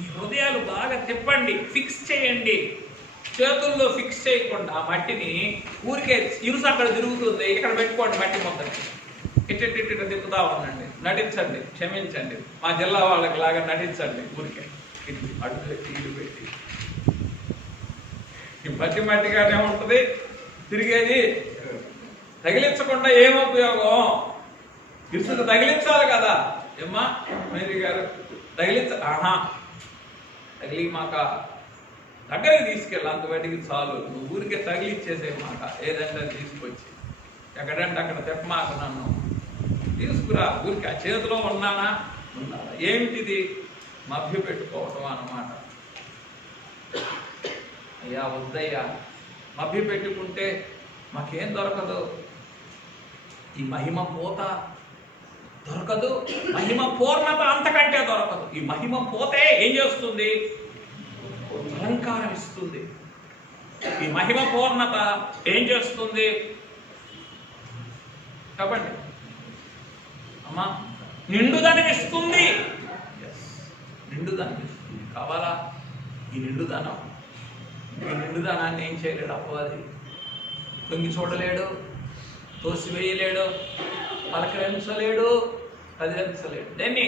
ఈ హృదయాలు బాగా తిప్పండి, ఫిక్స్ చేయండి. చేతుల్లో ఫిక్స్ చేయకుండా ఆ మట్టిని ఊరికే ఇరుసు అక్కడ తిరుగుతుంది, ఇక్కడ పెట్టుకోండి మట్టి మొత్తం. ఇట్ట తిప్పుతా ఉండండి, నటించండి, క్షమించండి. మా జిల్లా వాళ్ళకి లాగా నటించండి. ఊరికే ఇటు అడ్డు పెట్టి ఇటు పెట్టి ఈ మట్టిగానే ఉంటుంది తిరిగేది. తగిలించకుండా ఏం ఉపయోగం? ఇరుసుకు తగిలించాలి కదా. ఏమ్మా మేరీ గారు, తగిలి మాక దగ్గరికి తీసుకెళ్ళి అంత బయటికి చాలు. నువ్వు ఊరికే తగిలిచ్చేసే మాట ఏదంటే తీసుకొచ్చి ఎక్కడంటే అక్కడ తెప్పమాక, నన్ను తీసుకురా. ఊరికి ఆ చేతిలో ఉన్నానా? ఏమిటిది? మభ్య పెట్టుకోవటం అన్నమాట. అయ్యా వద్దయ్యా, మభ్య పెట్టుకుంటే మాకేం దొరకదు. ఈ మహిమ పోత దొరకదు, మహిమ పూర్ణత అంతకంటే దొరకదు. ఈ మహిమ పోతే ఏం చేస్తుంది? అలంకారం ఇస్తుంది. ఈ మహిమ పూర్ణత ఏం చేస్తుంది చెప్పండి అమ్మా? నిండుదనం ఇస్తుంది. అనిపిస్తుంది. కావాలా ఈ నిండుదనం? ఈ నిండుదనాన్ని ఏం చేయలేడు అపవాది. తొంగి చూడలేడు, తోసివేయలేడు, పలకరించలేడు, కదిలించలేడు. దేన్ని?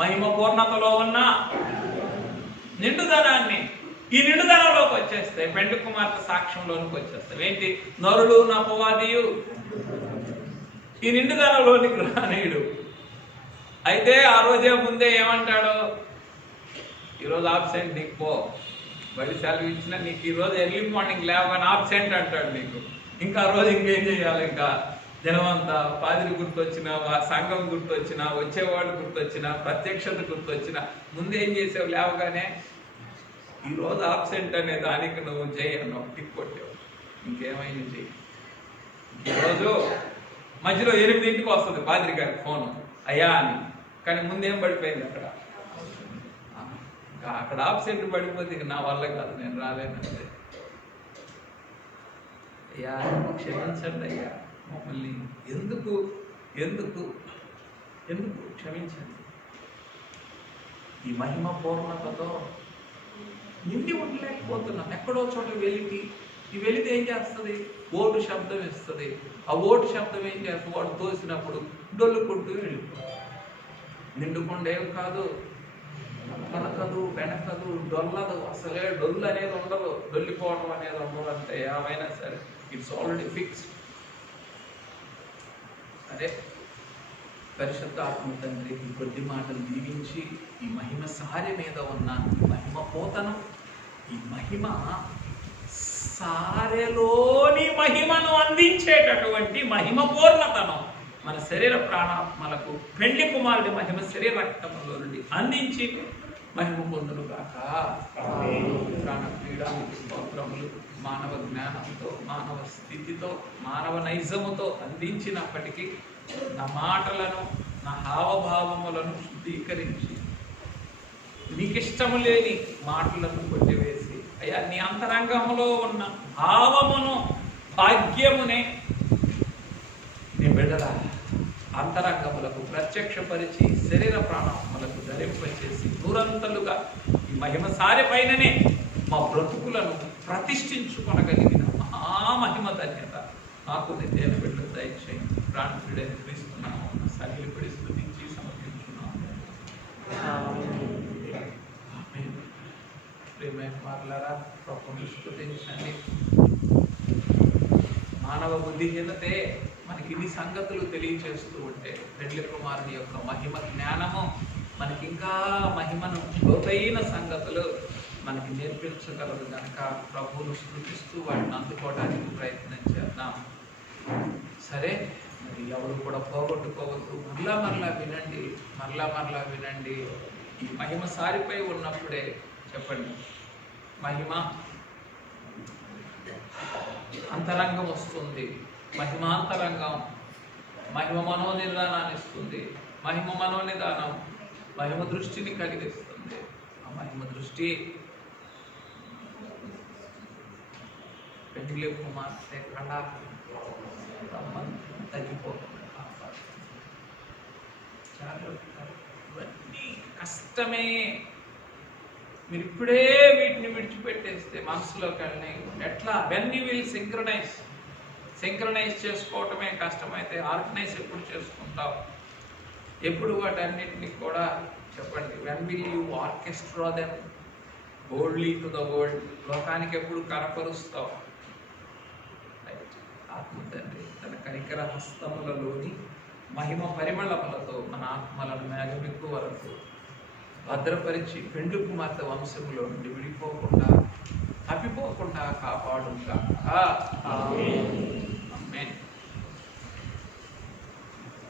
మహిమ పూర్ణతలో ఉన్న నిండుదనాన్ని. ఈ నిండుదనంలోకి వచ్చేస్తే పెండ్లి కుమార్తె సాక్ష్యంలోనికి వచ్చేస్తాం. ఏంటి? నరుడు అపవాదియు ఈ నిండుదనంలోనికి రానీయుడు. అయితే ఆ రోజే ముందే ఏమంటాడు? ఈరోజు ఆబ్సెంట్, నీకు పో. బడి సెలవు ఇచ్చినా నీకు ఈరోజు ఎర్లీ మార్నింగ్ లేవని ఆబ్సెంట్ అంటాడు నీకు. ఇంకా ఆ రోజు ఇంకేం చేయాలి? ఇంకా జనమంతా పాదిరి గుర్తొచ్చినా, సంఘం గుర్తొచ్చినా, వచ్చేవాళ్ళు గుర్తొచ్చినా, ప్రత్యక్షత గుర్తొచ్చినా ముందు ఏం చేసావు? లేవగానే ఈరోజు ఆబ్సెంట్ అనే దానికి నువ్వు చేయను టిక్ కొట్టావు. ఇంకేమైంది చెయ్యి. ఈరోజు మధ్యలో 8ంటికి వస్తుంది పాదిరి గారి ఫోను, అయ్యా అని. కానీ ముందేం పడిపోయింది అక్కడ? అక్కడ ఆబ్సెంట్ పడిపోతే ఇక నా వల్ల కాదు, నేను రాలేనంటే. అయ్యా క్షమించండి అయ్యా, మమ్మల్ని ఎందుకు ఎందుకు ఎందుకు క్షమించండి. ఈ మహిమ పూర్ణతతో నిండి ఉండలేకపోతున్నాం. ఎక్కడో చోట వెలికి ఈ వెలితి ఏం చేస్తుంది? ఓటు శబ్దం ఇస్తుంది. ఆ ఓటు శబ్దం ఏం చేస్తుంది? వాడు తోసినప్పుడు డొల్లుకుంటూ వెళ్ళిపోతుంది. నిండుకుండా ఏం కాదు, కొనకదు, వెనకదు, డొల్లదు. అసలే డొల్లు అనేది ఉండదు, డొల్లిపోవడం అనేది ఉండదు. అంటే ఏమైనా సరే ఇట్స్ ఆల్రెడీ ఫిక్స్డ్. అదే పరిశుద్ధ ఆత్మ తండ్రి ఈ కొద్ది మాటలు దీవించి ఈ మహిమ సారె మీద ఉన్న మహిమ పోతనం, ఈ మహిమ సారెలోని మహిమను అందించేటటువంటి మహిమ పూర్ణతనం మన శరీర ప్రాణాత్మలకు పెండ్లి కుమారుడి మహిమ శరీర రక్తములో నుండి అందించి మహిమ పొందునుగాక. ప్రాణ క్రీడానికి స్తోత్రములు. మానవ జ్ఞానంతో, మానవ స్థితితో, మానవ నైజముతో అందించినప్పటికీ నా మాటలను, నా హావభావములను శుద్ధీకరించి నీకిష్టము లేని మాటలను కొట్టివేసి, అయ్యా నీ అంతరంగములో ఉన్న భావమును, భాగ్యమునే నీ బిడ్డల అంతరంగములకు ప్రత్యక్షపరిచి శరీర ప్రాణములకు ధరింపచేసి దూరంతలుగా ఈ మహిమ సారి పైననే మా బ్రతుకులను ప్రతిష్ఠించుకొనగలిగిన మహామహిమ ధన్యత నాకు నిత్య బిడ్డలు దయచేయండి. ప్రాణుడైన క్రీస్తున్నాము సగిలిపడి స్తుతించి సమర్పించున్నాము. ప్రియమైన వారలారా, ప్రభువును స్తుతించండి. మానవ బుద్ధిహీనతే మనకి ఇన్ని సంగతులు తెలియచేస్తూ ఉంటే పెండ్లి కుమారుని యొక్క మహిమ జ్ఞానము మనకి ఇంకా మహిమను, లోతైన సంగతులు మనకి నేర్పించగలదు కనుక ప్రభువును స్తుతిస్తూ వాటిని అందుకోవడానికి ప్రయత్నం చేద్దాం. సరే, మరి ఎవరు కూడా పోగొట్టుకోవద్దు. మరలా వినండి, మరలా వినండి. ఈ మహిమ సారిపై ఉన్నప్పుడే చెప్పండి, మహిమ అంతరంగం వస్తుంది. మహిమాంతరంగం మహిమ మనోనిదానాన్ని ఇస్తుంది. మహిమ మనోనిదానం మహిమ దృష్టిని కలిగిస్తుంది. ఆ మహిమ దృష్టి పెండ్లి కుమార్తె కళ తగ్గిపోతుంది. ఇవన్నీ కష్టమే. మీరు ఇప్పుడే వీటిని విడిచిపెట్టేస్తే మనసులోకి వెళ్ళినాయి ఎట్లా? వెన్ యూ విల్ సింక్రనైజ్ చేసుకోవటమే కష్టమైతే ఆర్గనైజ్ ఎప్పుడు చేసుకుంటావు? ఎప్పుడు వాటన్నిటిని కూడా చెప్పండి. When will you orchestra them boldly to the world? లోకానికి ఎప్పుడు కనపరుస్తావు? ఆత్మ తండ్రి తన కనికర హస్తములలోని మహిమ పరిమళములతో మన ఆత్మలను మేఘమెక్కు వరకు భద్రపరిచి పెండ్లి కుమార్తె వంశములో నుండి విడిపోకుండా తప్పిపోకుండా కాపాడుగా.